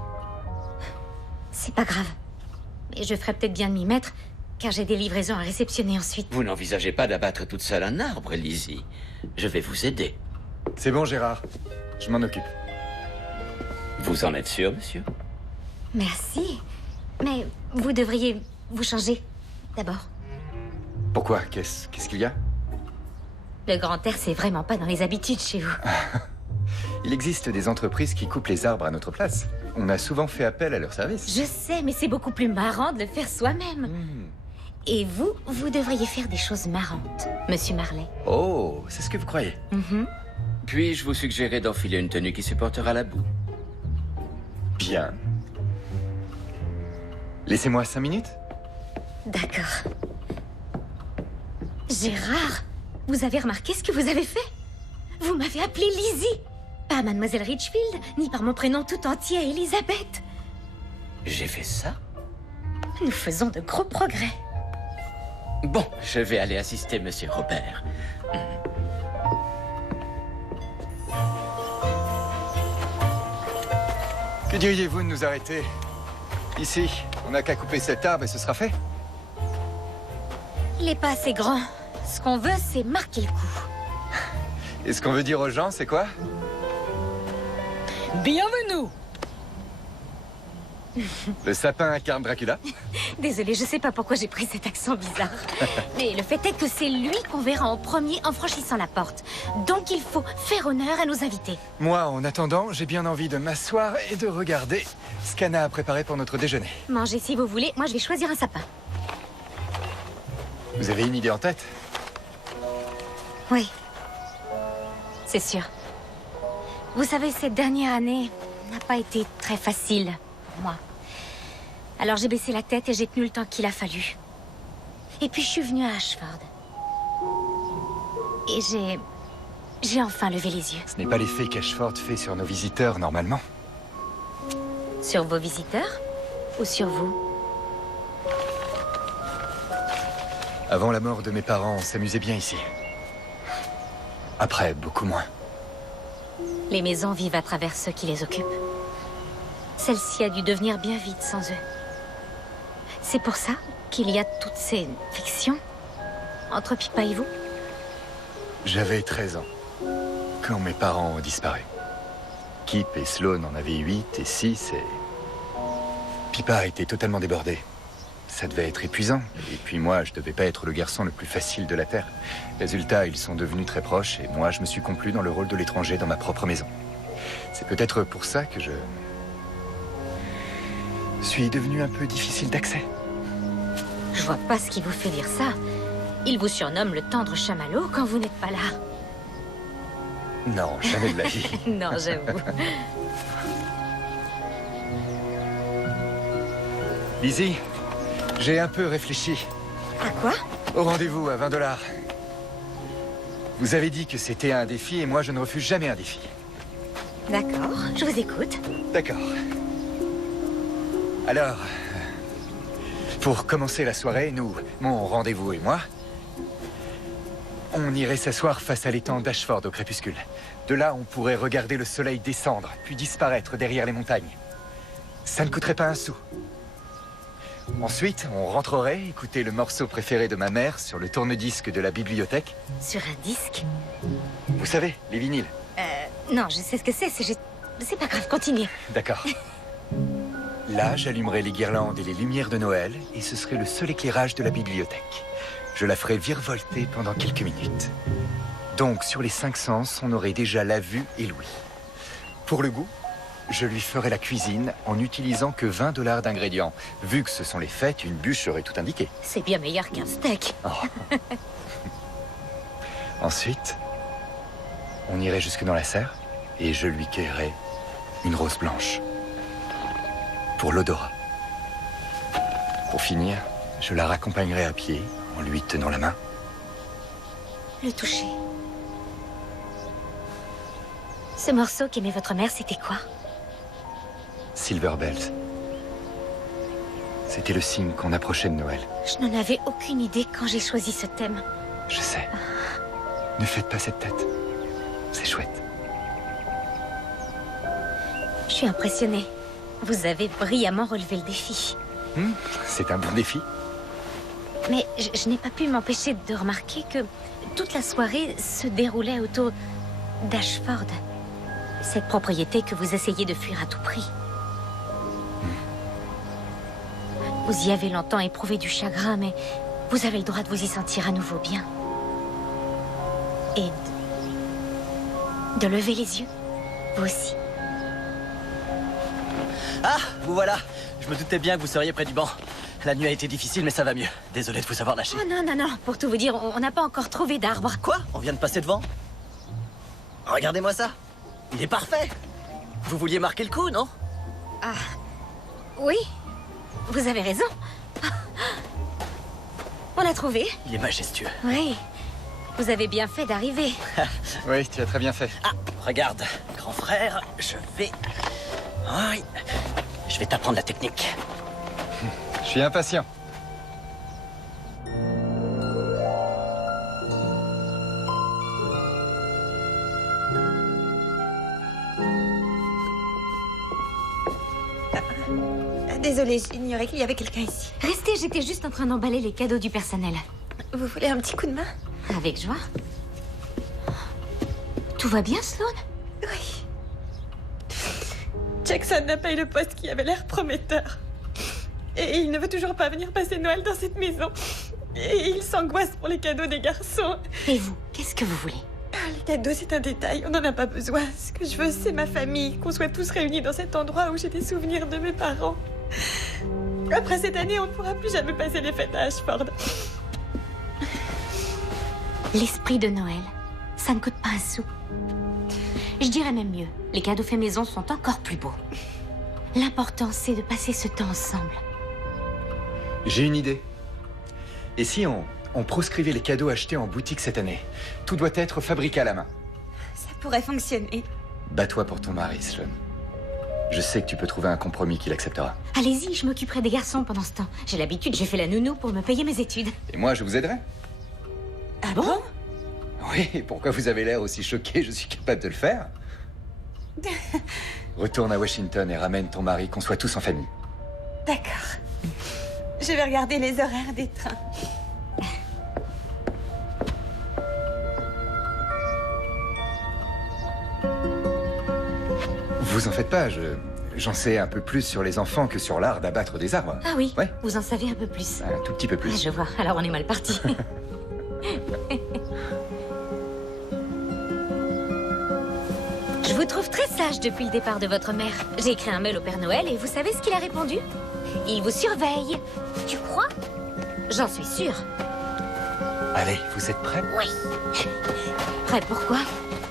C'est pas grave. Mais je ferais peut-être bien de m'y mettre, car j'ai des livraisons à réceptionner ensuite. Vous n'envisagez pas d'abattre toute seule un arbre, Lizzie. Je vais vous aider. C'est bon, Gérard. Je m'en occupe. Vous en êtes sûr, monsieur? Merci. Mais vous devriez vous changer, d'abord. Pourquoi? Qu'est-ce qu'il y a? Le grand air, c'est vraiment pas dans les habitudes chez vous. Il existe des entreprises qui coupent les arbres à notre place. On a souvent fait appel à leur service. Je sais, mais c'est beaucoup plus marrant de le faire soi-même. Et vous, vous devriez faire des choses marrantes, Monsieur Marley. Oh, c'est ce que vous croyez? Puis-je vous suggérer d'enfiler une tenue qui supportera la boue? Bien. Laissez-moi 5 minutes. D'accord. Gérard, vous avez remarqué ce que vous avez fait? Vous m'avez appelée Lizzie. Pas Mademoiselle Richfield, ni par mon prénom tout entier, Elisabeth. J'ai fait ça? Nous faisons de gros progrès. Bon, je vais aller assister Monsieur Robert. Que diriez-vous de nous arrêter? Ici, on n'a qu'à couper cet arbre et ce sera fait. Il n'est pas assez grand. Ce qu'on veut, c'est marquer le coup. Et ce qu'on veut dire aux gens, c'est quoi? Bienvenue. Le sapin incarne Dracula? Désolée, je sais pas pourquoi j'ai pris cet accent bizarre. Mais le fait est que c'est lui qu'on verra en premier en franchissant la porte. Donc il faut faire honneur à nos invités. Moi, en attendant, j'ai bien envie de m'asseoir et de regarder ce qu'Anna a préparé pour notre déjeuner. Mangez si vous voulez, moi je vais choisir un sapin. Vous avez une idée en tête? Oui. C'est sûr. Vous savez, cette dernière année n'a pas été très facile pour moi. Alors j'ai baissé la tête et j'ai tenu le temps qu'il a fallu. Et puis je suis venue à Ashford. Et j'ai enfin levé les yeux. Ce n'est pas l'effet qu'Ashford fait sur nos visiteurs, normalement. Sur vos visiteurs? Ou sur vous? Avant la mort de mes parents, on s'amusait bien ici. Après, beaucoup moins. Les maisons vivent à travers ceux qui les occupent. Celle-ci a dû devenir bien vide sans eux. C'est pour ça qu'il y a toutes ces fictions entre Pippa et vous? J'avais 13 ans quand mes parents ont disparu. Kip et Sloane en avaient 8 et 6 et... Pippa était totalement débordée. Ça devait être épuisant. Et puis moi, je devais pas être le garçon le plus facile de la Terre. Résultat, ils sont devenus très proches et moi, je me suis complu dans le rôle de l'étranger dans ma propre maison. C'est peut-être pour ça que je suis devenu un peu difficile d'accès. Je vois pas ce qui vous fait dire ça. Il vous surnomme le tendre chamallow quand vous n'êtes pas là. Non, jamais de la vie. Non, j'avoue. Lizzie, j'ai un peu réfléchi. À quoi? Au rendez-vous à $20. Vous avez dit que c'était un défi et moi je ne refuse jamais un défi. D'accord, je vous écoute. D'accord. Alors, pour commencer la soirée, nous, mon rendez-vous et moi, on irait s'asseoir face à l'étang d'Ashford au crépuscule. De là, on pourrait regarder le soleil descendre, puis disparaître derrière les montagnes. Ça ne coûterait pas un sou. Ensuite, on rentrerait écouter le morceau préféré de ma mère sur le tourne-disque de la bibliothèque. Sur un disque? Vous savez, les vinyles. Non, je sais ce que c'est juste... C'est pas grave, continue. D'accord. Là, j'allumerai les guirlandes et les lumières de Noël, et ce serait le seul éclairage de la bibliothèque. Je la ferai virevolter pendant quelques minutes. Donc, sur les 5 sens, on aurait déjà la vue et l'ouïe. Pour le goût, je lui ferai la cuisine en n'utilisant que 20 $ d'ingrédients. Vu que ce sont les fêtes, une bûche serait tout indiquée. C'est bien meilleur qu'un steak. Oh. Ensuite, on irait jusque dans la serre et je lui cueillerai une rose blanche pour l'odorat. Pour finir, je la raccompagnerai à pied en lui tenant la main. Le toucher. Ce morceau qu'aimait votre mère, c'était quoi? Silver Bells. C'était le signe qu'on approchait de Noël. Je n'en avais aucune idée quand j'ai choisi ce thème. Je sais. Ne faites pas cette tête. C'est chouette. Je suis impressionnée. Vous avez brillamment relevé le défi. C'est un bon défi. Mais je n'ai pas pu m'empêcher de remarquer que toute la soirée se déroulait autour d'Ashford. Cette propriété que vous essayez de fuir à tout prix. Vous y avez longtemps éprouvé du chagrin, mais vous avez le droit de vous y sentir à nouveau bien. Et de lever les yeux, vous aussi. Ah, vous voilà. Je me doutais bien que vous seriez près du banc. La nuit a été difficile, mais ça va mieux. Désolé de vous avoir lâché. Oh non, non, non. Pour tout vous dire, on n'a pas encore trouvé d'arbre. Quoi? On vient de passer devant? Regardez-moi ça. Il est parfait. Vous vouliez marquer le coup, non? Ah, oui. Vous avez raison. On l'a trouvé. Il est majestueux. Oui. Vous avez bien fait d'arriver. Oui, tu as très bien fait. Ah, regarde, grand frère, je vais... Oui, je vais t'apprendre la technique. Je suis impatient. Désolée, j'ignorais qu'il y avait quelqu'un ici. Restez, j'étais juste en train d'emballer les cadeaux du personnel. Vous voulez un petit coup de main? Avec joie. Tout va bien, Sloan? Oui. Jackson n'a pas eu le poste qui avait l'air prometteur. Et il ne veut toujours pas venir passer Noël dans cette maison. Et il s'angoisse pour les cadeaux des garçons. Et vous, qu'est-ce que vous voulez? Les cadeaux, c'est un détail, on n'en a pas besoin. Ce que je veux, c'est ma famille, qu'on soit tous réunis dans cet endroit où j'ai des souvenirs de mes parents. Après cette année, on ne pourra plus jamais passer les fêtes à Ashford. L'esprit de Noël, ça ne coûte pas un sou. Je dirais même mieux, les cadeaux faits maison sont encore plus beaux. L'important, c'est de passer ce temps ensemble. J'ai une idée. Et si on proscrivait les cadeaux achetés en boutique cette année? Tout doit être fabriqué à la main. Ça pourrait fonctionner. Bats-toi pour ton mari, Sloan. Je sais que tu peux trouver un compromis qu'il acceptera. Allez-y, je m'occuperai des garçons pendant ce temps. J'ai l'habitude, j'ai fait la nounou pour me payer mes études. Et moi, je vous aiderai. Ah bon? Oui, et pourquoi vous avez l'air aussi choqué? Je suis capable de le faire. Retourne à Washington et ramène ton mari, qu'on soit tous en famille. D'accord. Je vais regarder les horaires des trains. Vous en faites pas, j'en sais un peu plus sur les enfants que sur l'art d'abattre des arbres. Ah oui, Ouais. vous en savez un peu plus. Un tout petit peu Ah, plus. je vois, alors on est mal parti. Je vous trouve très sage depuis le départ de votre mère. J'ai écrit un mail au Père Noël et vous savez ce qu'il a répondu? Il vous surveille. Tu crois? J'en suis sûre. Allez, vous êtes prêts? Oui. Prêt pourquoi?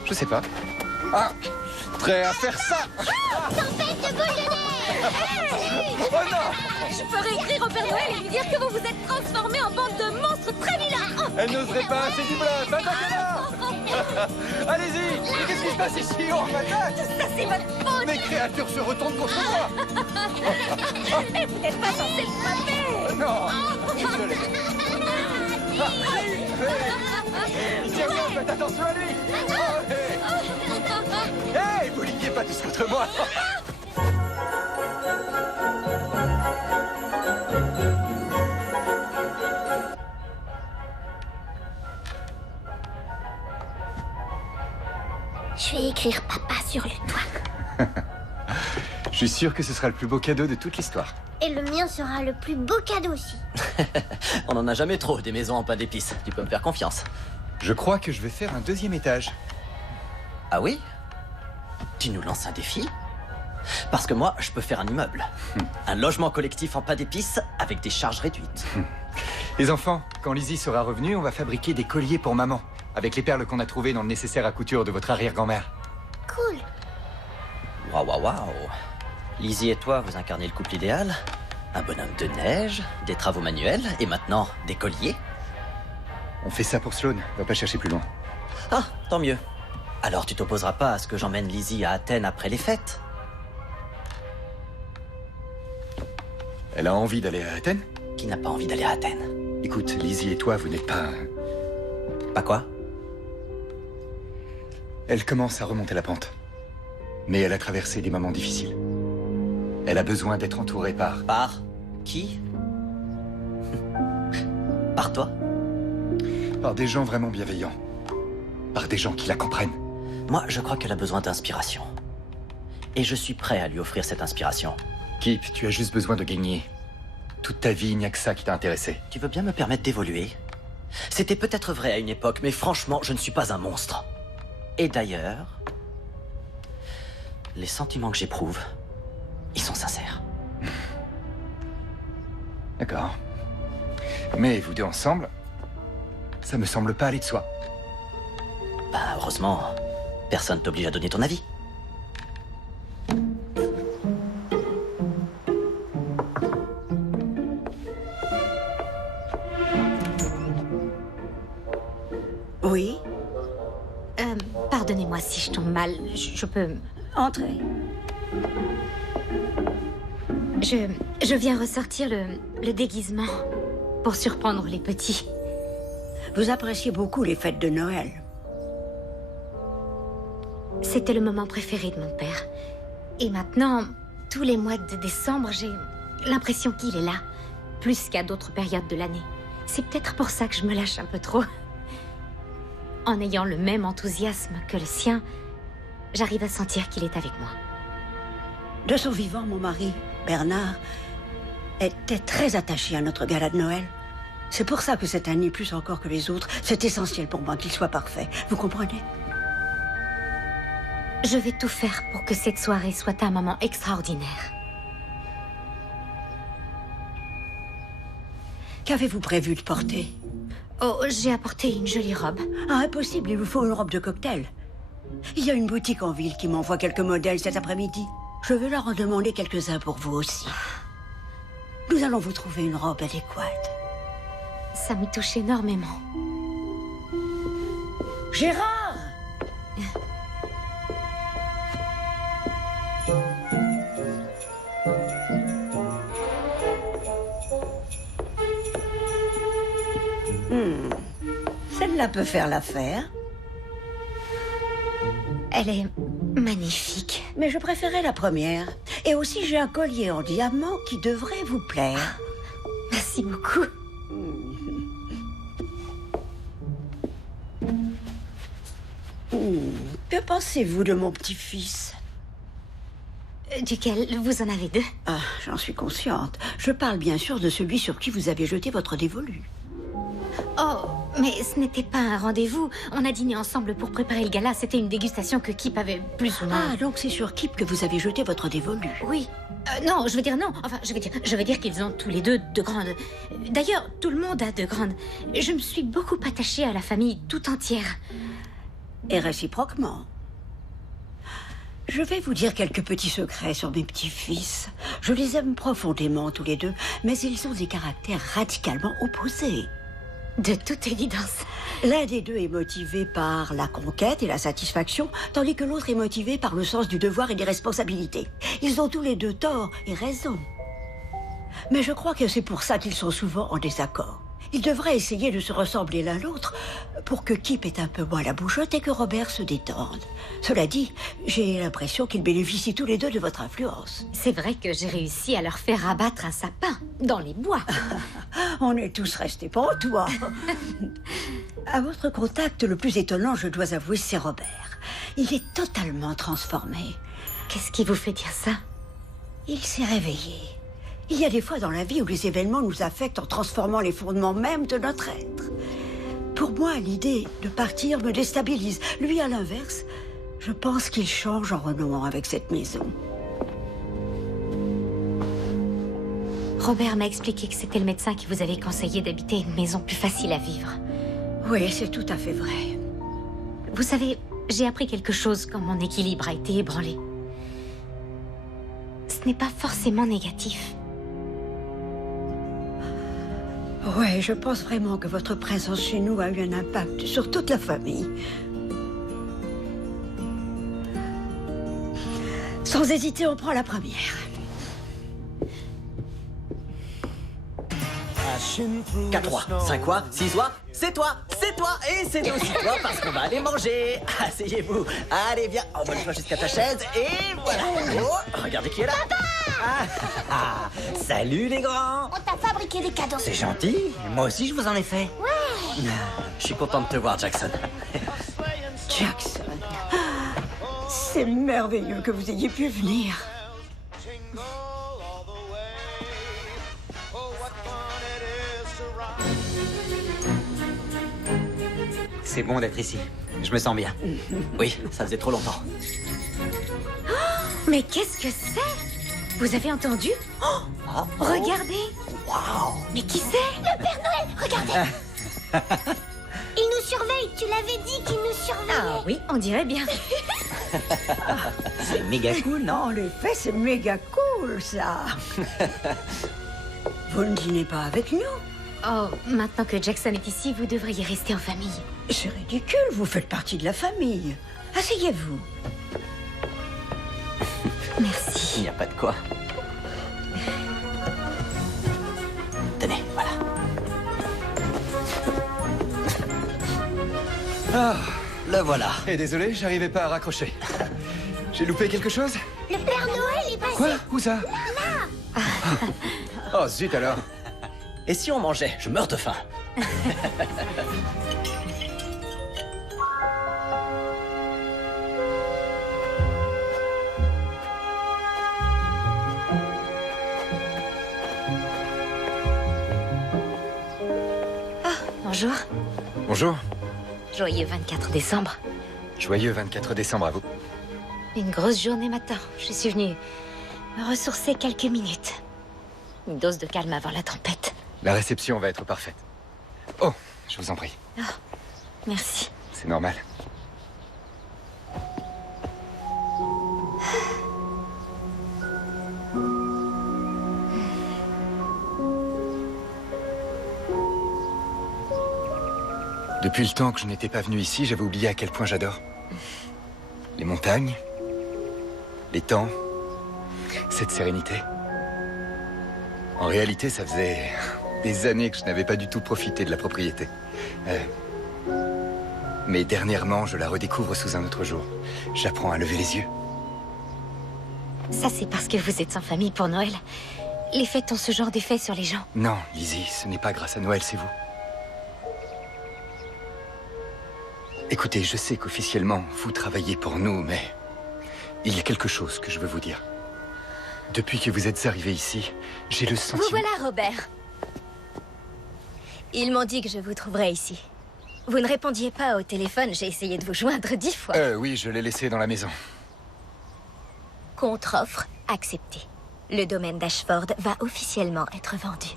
Je sais pas. Ah, prêt à faire ça? Tempête de boule de neige! Oh non! Je ferai écrire au Père Noël et lui dire que vous vous êtes transformé en bande de monstres très vilains. Elle n'oserait pas, c'est du bluff, attaquez-la! Allez-y! Mais qu'est-ce qui se passe ici? On m'attaque! Ça, c'est votre faute. Les créatures se retournent contre moi! Et vous n'êtes pas censé le frapper. Non! Désolé. Tiens, faites attention à lui! Hey, vous liguez pas tous contre moi! écrire papa sur le toit. Je suis sûr que ce sera le plus beau cadeau de toute l'histoire. Et le mien sera le plus beau cadeau aussi. On n'en a jamais trop, des maisons en pain d'épices. Tu peux me faire confiance. Je crois que je vais faire un 2e étage. Ah oui? Tu nous lances un défi? Parce que moi, je peux faire un immeuble. Un logement collectif en pain d'épices avec des charges réduites. Les enfants, quand Lizzie sera revenue, on va fabriquer des colliers pour maman, avec les perles qu'on a trouvées dans le nécessaire à couture de votre arrière-grand-mère. Cool. Waouh, waouh, waouh. Lizzie et toi, vous incarnez le couple idéal. Un bonhomme de neige, des travaux manuels, et maintenant, des colliers. On fait ça pour Sloan, va pas chercher plus loin. Ah, tant mieux. Alors tu t'opposeras pas à ce que j'emmène Lizzie à Athènes après les fêtes? Elle a envie d'aller à Athènes? Qui n'a pas envie d'aller à Athènes? Écoute, Lizzie et toi, vous n'êtes pas... Pas quoi? Elle commence à remonter la pente. Mais elle a traversé des moments difficiles. Elle a besoin d'être entourée par... Par qui? Par toi? Par des gens vraiment bienveillants. Par des gens qui la comprennent. Moi, je crois qu'elle a besoin d'inspiration. Et je suis prêt à lui offrir cette inspiration. Kip, tu as juste besoin de gagner. Toute ta vie, il n'y a que ça qui t'a intéressé. Tu veux bien me permettre d'évoluer? C'était peut-être vrai à une époque, mais franchement, je ne suis pas un monstre. Et d'ailleurs, les sentiments que j'éprouve, ils sont sincères. D'accord. Mais vous deux ensemble, ça me semble pas aller de soi. Ben, heureusement, personne t'oblige à donner ton avis. Oui? Pardonnez-moi si je tombe mal. Je peux... Entrez. Je viens ressortir le déguisement pour surprendre les petits. Vous appréciez beaucoup les fêtes de Noël. C'était le moment préféré de mon père. Et maintenant, tous les mois de décembre, j'ai l'impression qu'il est là, plus qu'à d'autres périodes de l'année. C'est peut-être pour ça que je me lâche un peu trop. En ayant le même enthousiasme que le sien, j'arrive à sentir qu'il est avec moi. De son vivant, mon mari, Bernard, était très attaché à notre gala de Noël. C'est pour ça que cette année, plus encore que les autres, c'est essentiel pour moi qu'il soit parfait. Vous comprenez? Je vais tout faire pour que cette soirée soit un moment extraordinaire. Qu'avez-vous prévu de porter? Oh, j'ai apporté une jolie robe. Ah, impossible, il vous faut une robe de cocktail. Il y a une boutique en ville qui m'envoie quelques modèles cet après-midi. Je vais leur en demander quelques-uns pour vous aussi. Nous allons vous trouver une robe adéquate. Ça me touche énormément. Gérard! Celle-là peut faire l'affaire. Elle est magnifique. Mais je préférais la première. Et aussi, j'ai un collier en diamant qui devrait vous plaire. Merci beaucoup. Que pensez-vous de mon petit-fils? Duquel vous en avez deux? Ah, j'en suis consciente. Je parle bien sûr de celui sur qui vous avez jeté votre dévolu. Oh, mais ce n'était pas un rendez-vous. On a dîné ensemble pour préparer le gala. C'était une dégustation que Kip avait plus ou moins... Ah, donc c'est sur Kip que vous avez jeté votre dévolu. Oui. Non, je veux dire non. Enfin, je veux dire qu'ils ont tous les deux de grandes... D'ailleurs, tout le monde a de grandes... Je me suis beaucoup attachée à la famille tout entière. Et réciproquement. Je vais vous dire quelques petits secrets sur mes petits-fils. Je les aime profondément tous les deux, mais ils ont des caractères radicalement opposés. De toute évidence. L'un des deux est motivé par la conquête et la satisfaction, tandis que l'autre est motivé par le sens du devoir et des responsabilités. Ils ont tous les deux tort et raison. Mais je crois que c'est pour ça qu'ils sont souvent en désaccord. Ils devraient essayer de se ressembler l'un l'autre pour que Kip ait un peu moins la bougeotte et que Robert se détende. Cela dit, j'ai l'impression qu'ils bénéficient tous les deux de votre influence. C'est vrai que j'ai réussi à leur faire abattre un sapin dans les bois. On est tous restés pantois. À votre contact, le plus étonnant, je dois avouer, c'est Robert. Il est totalement transformé. Qu'est-ce qui vous fait dire ça? Il s'est réveillé. Il y a des fois dans la vie où les événements nous affectent en transformant les fondements même de notre être. Pour moi, l'idée de partir me déstabilise. Lui, à l'inverse, je pense qu'il change en renouant avec cette maison. Robert m'a expliqué que c'était le médecin qui vous avait conseillé d'habiter une maison plus facile à vivre. Oui, c'est tout à fait vrai. Vous savez, j'ai appris quelque chose quand mon équilibre a été ébranlé. Ce n'est pas forcément négatif. Ouais, je pense vraiment que votre présence chez nous a eu un impact sur toute la famille. Sans hésiter, on prend la première. 4 oies, 5 oies, 6 oies, c'est toi et c'est aussi toi parce qu'on va aller manger. Asseyez-vous. Allez, viens, envole-toi jusqu'à ta chaise et voilà. Oh, regardez qui est là. Ah, salut les grands. On t'a fabriqué des cadeaux. C'est gentil. Moi aussi, je vous en ai fait. Ouais. Je suis content de te voir, Jackson. Jackson. C'est merveilleux que vous ayez pu venir. C'est bon d'être ici. Je me sens bien. Oui, ça faisait trop longtemps. Mais qu'est-ce que c'est? Vous avez entendu? Regardez! Waouh! Mais qui c'est? Le Père Noël, regardez. Il nous surveille. Tu l'avais dit qu'il nous surveillait. Ah oui, on dirait bien. C'est méga cool, non? En effet, c'est méga cool, ça. Vous ne dînez pas avec nous? Oh, maintenant que Jackson est ici, vous devriez rester en famille. C'est ridicule, vous faites partie de la famille. Asseyez-vous. Merci. Il n'y a pas de quoi. Tenez, voilà. Ah, Le voilà. et désolé, j'arrivais pas à raccrocher. J'ai loupé quelque chose? Le Père Noël est passé. Quoi? Où ça? Oh, zut alors. Et si on mangeait? Je meurs de faim. Bonjour. Bonjour. Joyeux 24 décembre. Joyeux 24 décembre à vous. Une grosse journée matin. Je suis venue me ressourcer quelques minutes. Une dose de calme avant la tempête. La réception va être parfaite. Oh, je vous en prie. Merci. C'est normal. Depuis le temps que je n'étais pas venu ici, j'avais oublié à quel point j'adore. Les montagnes, les temps, cette sérénité. En réalité, ça faisait des années que je n'avais pas du tout profité de la propriété. Mais dernièrement, je la redécouvre sous un autre jour. J'apprends à lever les yeux. Ça, c'est parce que vous êtes sans famille pour Noël. Les fêtes ont ce genre d'effet sur les gens. Non, Lizzie, ce n'est pas grâce à Noël, c'est vous. Écoutez, je sais qu'officiellement, vous travaillez pour nous, mais il y a quelque chose que je veux vous dire. Depuis que vous êtes arrivé ici, j'ai le sentiment... Vous voilà, Robert. Ils m'ont dit que je vous trouverais ici. Vous ne répondiez pas au téléphone, j'ai essayé de vous joindre 10 fois. Oui, je l'ai laissé dans la maison. Contre-offre acceptée. Le domaine d'Ashford va officiellement être vendu.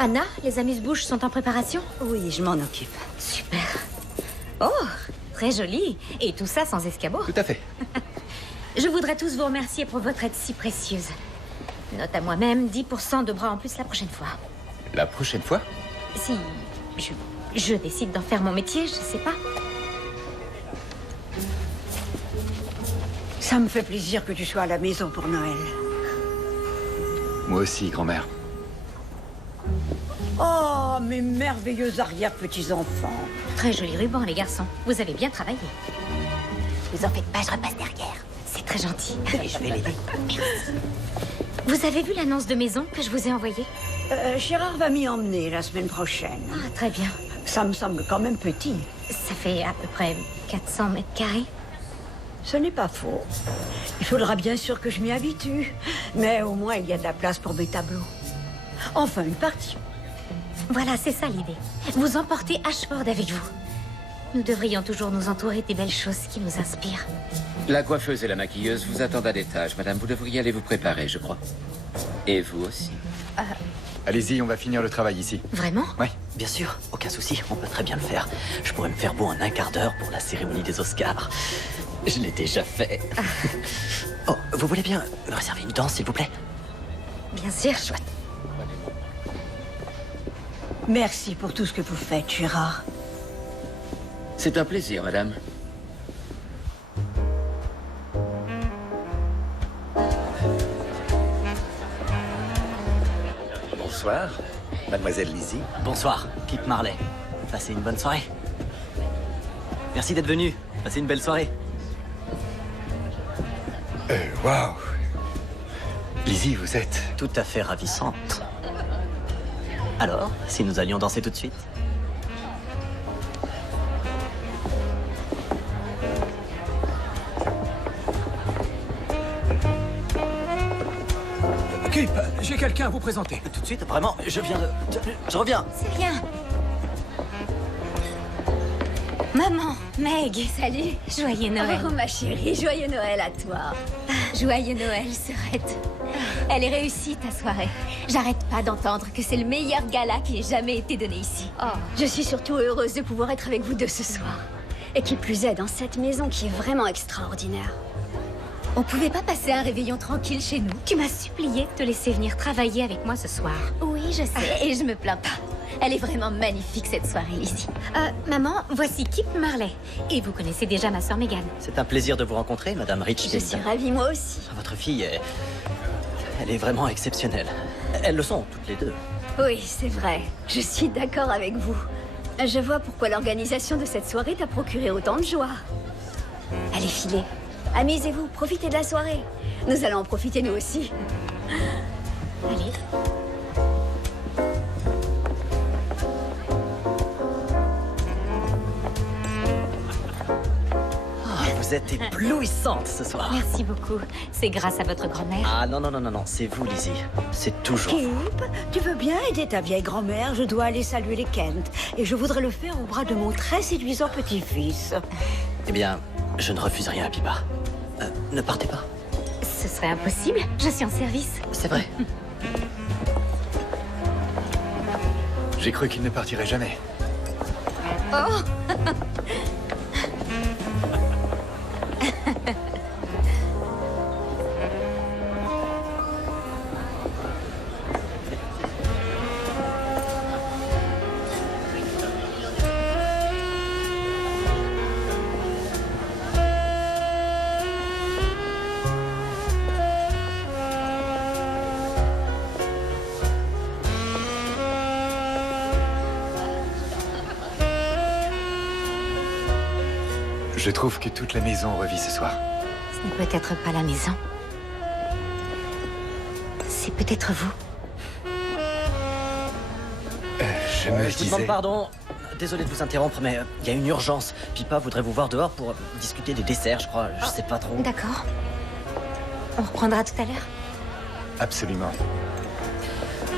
Anna, les amuse-bouches sont en préparation? Oui, je m'en occupe. Super. Oh, très joli. Et tout ça sans escabeau. Tout à fait. Je voudrais tous vous remercier pour votre aide si précieuse. Note à moi-même 10% de bras en plus la prochaine fois. La prochaine fois? Si je décide d'en faire mon métier, je sais pas. Ça me fait plaisir que tu sois à la maison pour Noël. Moi aussi, grand-mère. Oh, mes merveilleux arrière-petits-enfants. Très joli ruban, les garçons. Vous avez bien travaillé. Vous en faites pas, je repasse derrière. C'est très gentil. Et je vais l'aider. Vous avez vu l'annonce de maison que je vous ai envoyée? Gérard va m'y emmener la semaine prochaine. Ah, très bien. Ça me semble quand même petit. Ça fait à peu près 400 mètres carrés. Ce n'est pas faux. Il faudra bien sûr que je m'y habitue. Mais au moins, il y a de la place pour mes tableaux. Enfin, une partie. Voilà, c'est ça l'idée. Vous emportez Ashford avec vous. Nous devrions toujours nous entourer des belles choses qui nous inspirent. La coiffeuse et la maquilleuse vous attendent à l'étage, madame. Vous devriez aller vous préparer, je crois. Et vous aussi. Allez-y, on va finir le travail ici. Vraiment? Ouais. Bien sûr, aucun souci, on peut très bien le faire. Je pourrais me faire beau en un quart d'heure pour la cérémonie des Oscars. Je l'ai déjà fait. Oh, vous voulez bien me réserver une danse, s'il vous plaît? Bien sûr, chouette. Merci pour tout ce que vous faites, Gérard. C'est un plaisir, madame. Bonsoir, mademoiselle Lizzie. Bonsoir, Pip Marley. Passez une bonne soirée. Merci d'être venu. Passez une belle soirée. Waouh. Lizzie, vous êtes... Tout à fait ravissante. Alors, si nous allions danser tout de suite? Kip, j'ai quelqu'un à vous présenter. Tout de suite, vraiment, je viens de... Je reviens. C'est rien. Maman, Meg, salut. Joyeux Noël. Oh, ma chérie, joyeux Noël à toi. Joyeux Noël, Sœurette. Elle est réussie, ta soirée. J'arrête pas d'entendre que c'est le meilleur gala qui ait jamais été donné ici. Oh, je suis surtout heureuse de pouvoir être avec vous deux ce soir. Et qui plus est, dans cette maison qui est vraiment extraordinaire. On pouvait pas passer un réveillon tranquille chez nous? Tu m'as supplié de te laisser venir travailler avec moi ce soir. Oui, je sais, et je me plains pas. Elle est vraiment magnifique, cette soirée, Lizzie. Maman, voici Kip Marley. Et vous connaissez déjà ma sœur Megan. C'est un plaisir de vous rencontrer, Madame Je Richfield. suis ravie, moi aussi. Votre fille est... Elle est vraiment exceptionnelle. Elles le sont, toutes les deux. Oui, c'est vrai. Je suis d'accord avec vous. Je vois pourquoi l'organisation de cette soirée t'a procuré autant de joie. Allez, filez. Amusez-vous, profitez de la soirée. Nous allons en profiter nous aussi. Allez. Vous êtes éblouissante ce soir. Merci beaucoup. C'est grâce à votre grand-mère. Ah non, non, non, non, non, c'est vous, Lizzie. C'est toujours vous. Kip, tu veux bien aider ta vieille grand-mère? Je dois aller saluer les Kent. Et je voudrais le faire au bras de mon très séduisant petit-fils. Eh bien, je ne refuse rien à Pipa. Ne partez pas. Ce serait impossible. Je suis en service. C'est vrai. J'ai cru qu'il ne partirait jamais. Oh Je trouve que toute la maison revit ce soir. Ce n'est peut-être pas la maison. C'est peut-être vous. Je me Je vous demande disais... pardon. Désolé de vous interrompre, mais il y a une urgence. Pipa voudrait vous voir dehors pour discuter des desserts, je crois. Je sais pas trop. D'accord. On reprendra tout à l'heure. Absolument.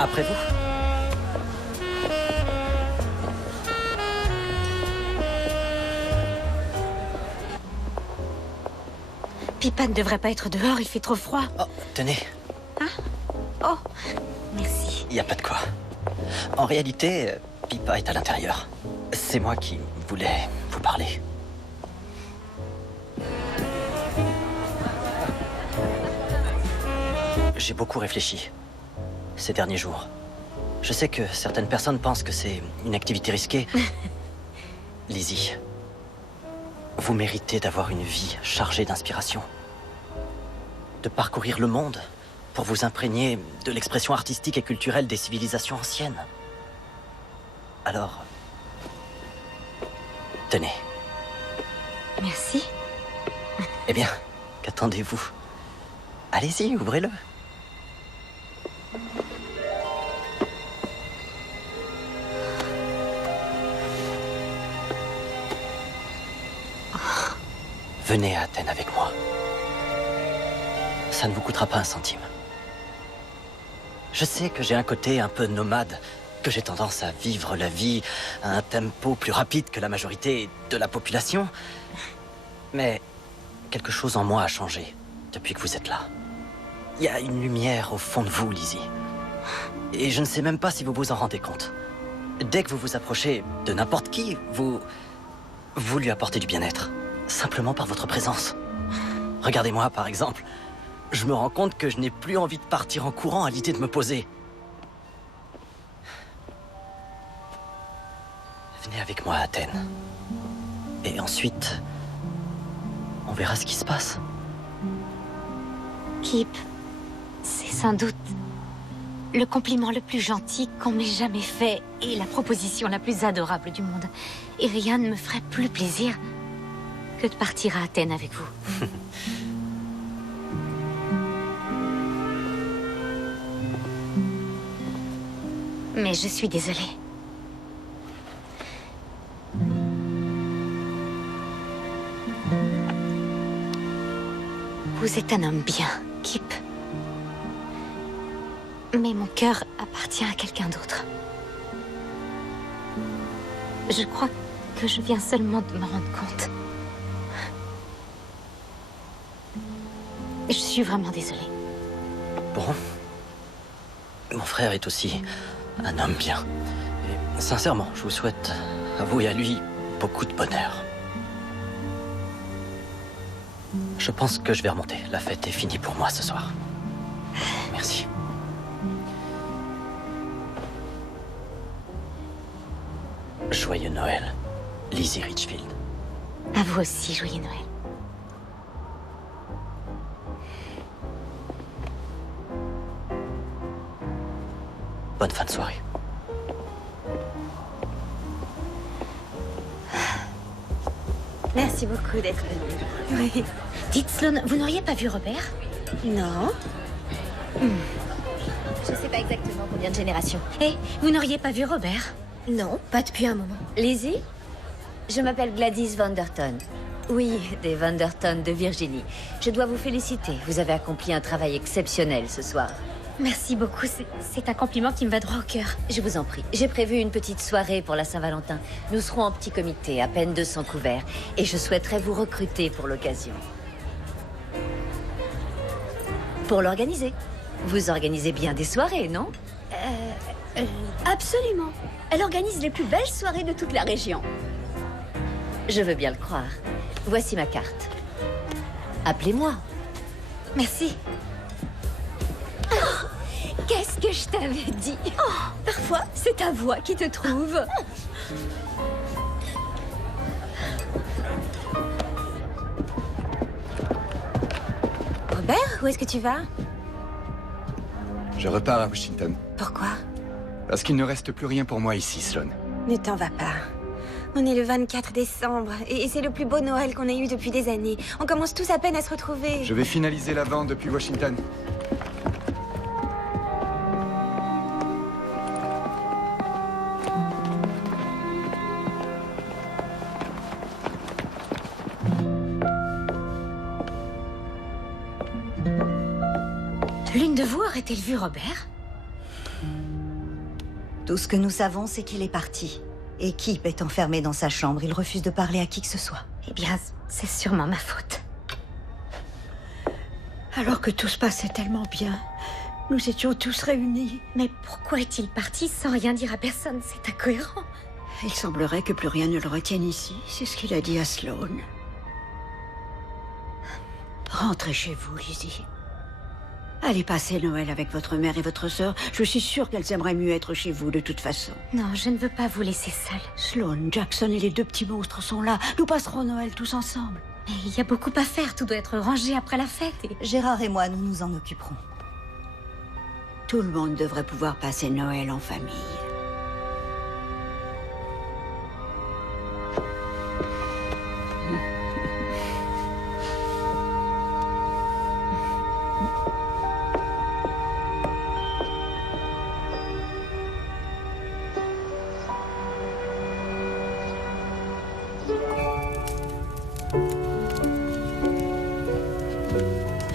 Après vous. Pipa ne devrait pas être dehors, il fait trop froid. Oh, tenez. Oh, merci. Il n'y a pas de quoi. En réalité, Pipa est à l'intérieur. C'est moi qui voulais vous parler. J'ai beaucoup réfléchi ces derniers jours. Je sais que certaines personnes pensent que c'est une activité risquée. Lizzie, vous méritez d'avoir une vie chargée d'inspiration. de parcourir le monde pour vous imprégner de l'expression artistique et culturelle des civilisations anciennes. Alors, tenez. Merci. Eh bien, qu'attendez-vous? Allez-y, ouvrez-le. Venez à Athènes avec moi. Ça ne vous coûtera pas un centime. Je sais que j'ai un côté un peu nomade, que j'ai tendance à vivre la vie à un tempo plus rapide que la majorité de la population. Mais quelque chose en moi a changé depuis que vous êtes là. Il y a une lumière au fond de vous, Lizzie. Et je ne sais même pas si vous vous en rendez compte. Dès que vous vous approchez de n'importe qui, vous lui apportez du bien-être. Simplement par votre présence. Regardez-moi, par exemple. Je me rends compte que je n'ai plus envie de partir en courant à l'idée de me poser. Venez avec moi à Athènes. Et ensuite, on verra ce qui se passe. Kip, c'est sans doute le compliment le plus gentil qu'on m'ait jamais fait et la proposition la plus adorable du monde. Et rien ne me ferait plus plaisir que de partir à Athènes avec vous. Mais je suis désolée. Vous êtes un homme bien, Kip. Mais mon cœur appartient à quelqu'un d'autre. Je crois que je viens seulement de m'en rendre compte. Je suis vraiment désolée. Bon. Mon frère est aussi un homme bien. Et sincèrement, je vous souhaite, à vous et à lui, beaucoup de bonheur. Je pense que je vais remonter. La fête est finie pour moi ce soir. Merci. Joyeux Noël, Lizzie Richfield. À vous aussi, joyeux Noël. Bonne fin de soirée. Merci beaucoup d'être venu. Oui. Dites, Sloane, vous n'auriez pas vu Robert? Non. Je sais pas exactement combien de générations. Eh, vous n'auriez pas vu Robert? Non, pas depuis un moment. Lizzie, je m'appelle Gladys Vanderton. Oui, des Vanderton de Virginie. Je dois vous féliciter. Vous avez accompli un travail exceptionnel ce soir. Merci beaucoup, c'est un compliment qui me va droit au cœur. Je vous en prie. J'ai prévu une petite soirée pour la Saint-Valentin. Nous serons en petit comité, à peine 200 couverts. Et je souhaiterais vous recruter pour l'occasion. Pour l'organiser. Vous organisez bien des soirées, non? Absolument. Elle organise les plus belles soirées de toute la région. Je veux bien le croire. Voici ma carte. Appelez-moi. Merci. Oh, qu'est-ce que je t'avais dit? Oh, parfois, c'est ta voix qui te trouve. Robert, où est-ce que tu vas? Je repars à Washington. Pourquoi? Parce qu'il ne reste plus rien pour moi ici, Sloane. Ne t'en va pas. On est le 24 décembre et c'est le plus beau Noël qu'on ait eu depuis des années. On commence tous à peine à se retrouver. Je vais finaliser la vente depuis Washington. L'une de vous aurait-elle vu Robert? Tout ce que nous savons, c'est qu'il est parti. Et Kip est enfermé dans sa chambre. Il refuse de parler à qui que ce soit. Eh bien, c'est sûrement ma faute. Alors que tout se passait tellement bien, nous étions tous réunis. Mais pourquoi est-il parti sans rien dire à personne? C'est incohérent. Il semblerait que plus rien ne le retienne ici. C'est ce qu'il a dit à Sloane. Rentrez chez vous, Lizzie. Allez passer Noël avec votre mère et votre sœur. Je suis sûre qu'elles aimeraient mieux être chez vous de toute façon. Non, je ne veux pas vous laisser seule. Sloane, Jackson et les deux petits monstres sont là. Nous passerons Noël tous ensemble. Mais il y a beaucoup à faire, tout doit être rangé après la fête et... Gérard et moi, nous nous en occuperons. Tout le monde devrait pouvoir passer Noël en famille.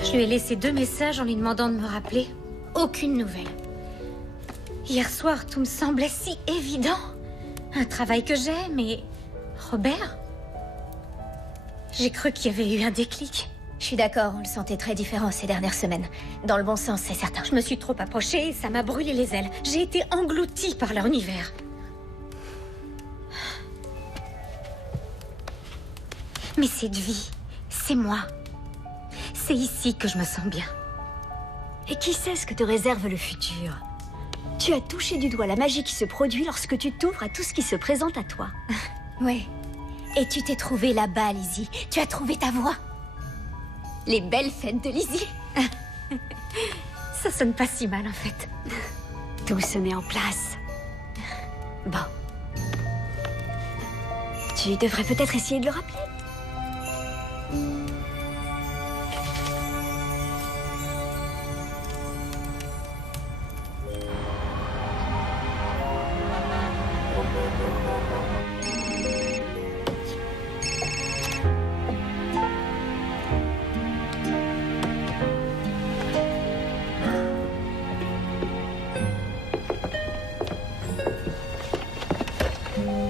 Je lui ai laissé 2 messages en lui demandant de me rappeler. Aucune nouvelle. Hier soir, tout me semblait si évident. Un travail que j'aime et... Robert? J'ai cru qu'il y avait eu un déclic. Je suis d'accord, on le sentait très différent ces dernières semaines. Dans le bon sens, c'est certain. Je me suis trop approchée et ça m'a brûlé les ailes. J'ai été engloutie par leur univers. Mais cette vie, c'est moi. C'est ici que je me sens bien. Et qui sait ce que te réserve le futur? Tu as touché du doigt la magie qui se produit lorsque tu t'ouvres à tout ce qui se présente à toi. Ouais. Et tu t'es trouvée là-bas, Lizzie. Tu as trouvé ta voix. Les belles fêtes de Lizzie. Ça sonne pas si mal, en fait. Tout se met en place. Bon. Tu devrais peut-être essayer de le rappeler.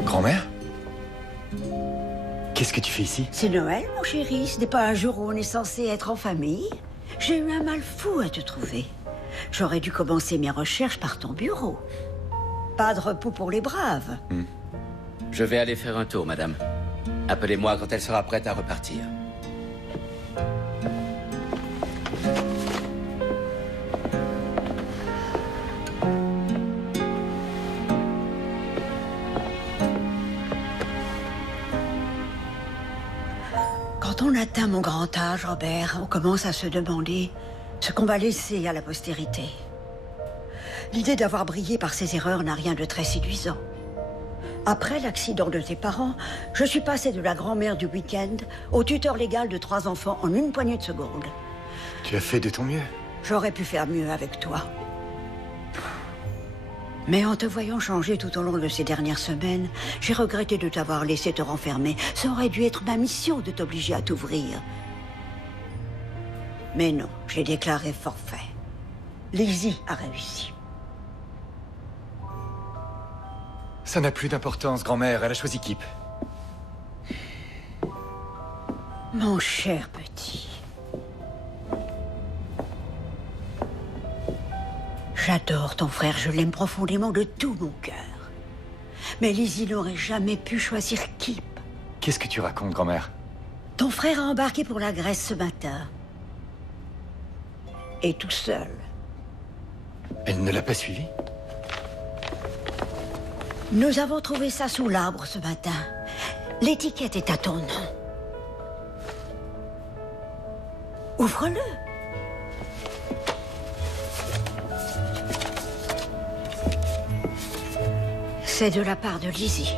Grand-mère? Qu'est-ce que tu fais ici? C'est Noël, mon chéri. Ce n'est pas un jour où on est censé être en famille. J'ai eu un mal fou à te trouver. J'aurais dû commencer mes recherches par ton bureau. Pas de repos pour les braves. Je vais aller faire un tour, madame. Appelez-moi quand elle sera prête à repartir. Quand on atteint mon grand âge, Robert, on commence à se demander ce qu'on va laisser à la postérité. L'idée d'avoir brillé par ses erreurs n'a rien de très séduisant. Après l'accident de tes parents, je suis passée de la grand-mère du week-end au tuteur légal de 3 enfants en une poignée de secondes. Tu as fait de ton mieux. J'aurais pu faire mieux avec toi. Mais en te voyant changer tout au long de ces dernières semaines, j'ai regretté de t'avoir laissé te renfermer. Ça aurait dû être ma mission de t'obliger à t'ouvrir. Mais non, j'ai déclaré forfait. Lizzie a réussi. Ça n'a plus d'importance, grand-mère. Elle a choisi Kip. Mon cher petit. J'adore ton frère, je l'aime profondément de tout mon cœur. Mais Lizzie n'aurait jamais pu choisir Kip. Qu'est-ce que tu racontes, grand-mère? Ton frère a embarqué pour la Grèce ce matin. Et tout seul. Elle ne l'a pas suivi? Nous avons trouvé ça sous l'arbre ce matin. L'étiquette est à ton nom. Ouvre-le. C'est de la part de Lizzie.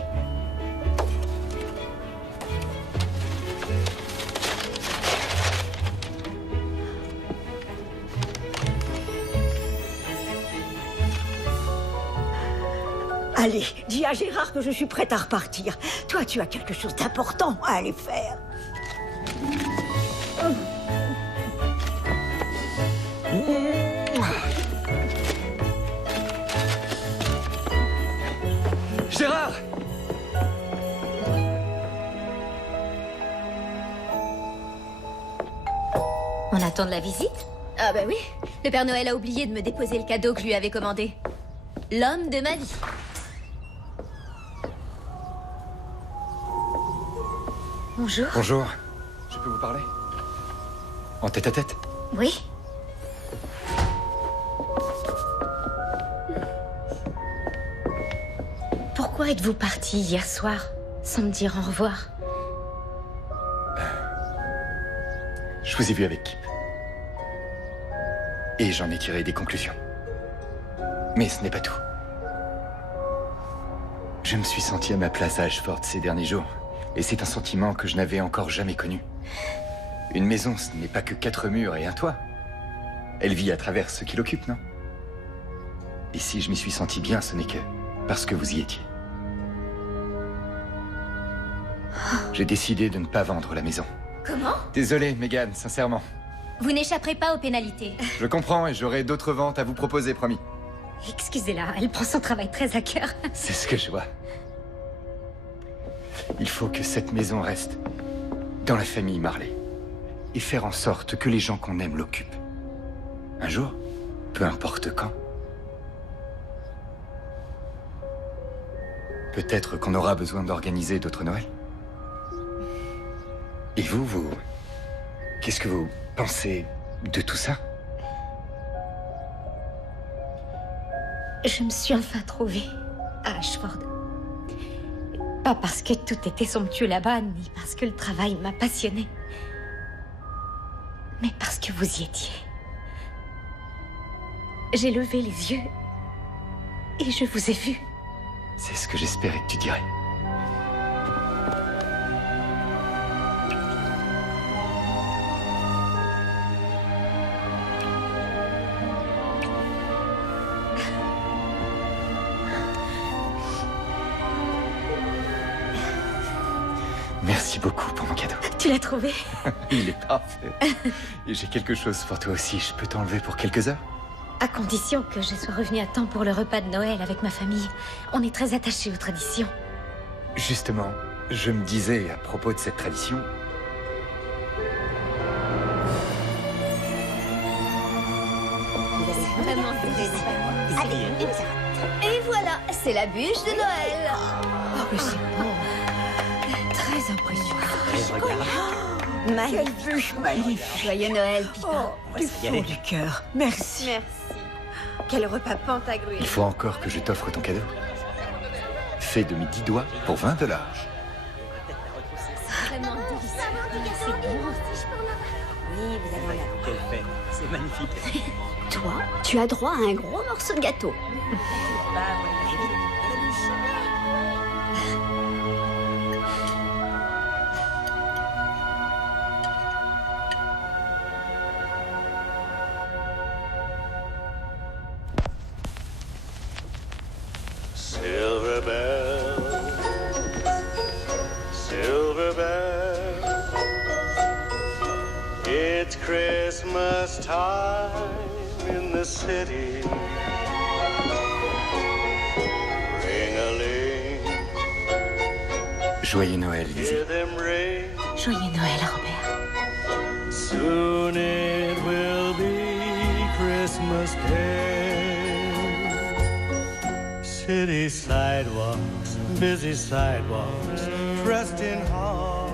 Allez, dis à Gérard que je suis prête à repartir. Toi, tu as quelque chose d'important à aller faire. Gérard! On attend de la visite? Ah bah oui, le Père Noël a oublié de me déposer le cadeau que je lui avais commandé. L'homme de ma vie. Bonjour. Bonjour. Je peux vous parler? En tête-à-tête? Oui? Pourquoi êtes-vous parti hier soir, sans me dire au revoir? Je vous ai vu avec Kip. Et j'en ai tiré des conclusions. Mais ce n'est pas tout. Je me suis senti à ma place à Ashford ces derniers jours. Et c'est un sentiment que je n'avais encore jamais connu. Une maison, ce n'est pas que 4 murs et un toit. Elle vit à travers ce qui l'occupe, non? Et si je m'y suis senti bien, ce n'est que parce que vous y étiez. J'ai décidé de ne pas vendre la maison. Comment? Désolé, Megan, sincèrement. Vous n'échapperez pas aux pénalités. Je comprends et j'aurai d'autres ventes à vous proposer, promis. Excusez-la, elle prend son travail très à cœur. C'est ce que je vois. Il faut que cette maison reste dans la famille Marley. Et faire en sorte que les gens qu'on aime l'occupent. Un jour, peu importe quand. Peut-être qu'on aura besoin d'organiser d'autres Noëls. Et vous, qu'est-ce que vous pensez de tout ça? Je me suis enfin trouvée à Ashford. Pas parce que tout était somptueux là-bas, ni parce que le travail m'a passionnée. Mais parce que vous y étiez. J'ai levé les yeux et je vous ai vu. C'est ce que j'espérais que tu dirais. Merci beaucoup pour mon cadeau. Tu l'as trouvé? Il est parfait. Et j'ai quelque chose pour toi aussi. Je peux t'enlever pour quelques heures? À condition que je sois revenue à temps pour le repas de Noël avec ma famille. On est très attachés aux traditions. Justement, je me disais à propos de cette tradition... Et voilà, c'est la bûche de Noël. Oh, mais c'est beau. Très impressionnant. Quelle bûche magnifique. Joyeux Noël, Pippa. Du fond du cœur. Merci. Merci. Quel repas pantagruélique. Il faut encore que je t'offre ton cadeau. Fait de mes 10 doigts pour 20 $. C'est vraiment délicieux. Oui, vous avez l'air. Quelle fête. C'est magnifique. Toi, tu as droit à un gros morceau de gâteau. Silver bell, silver bell, it's Christmas time in the city. Ring-a-ling, Joyeux Noël, Lizzie. hear them ring. Joyeux Noël, Robert. Soon it will be Christmas Day. City sidewalks, busy sidewalks, dressed in holly.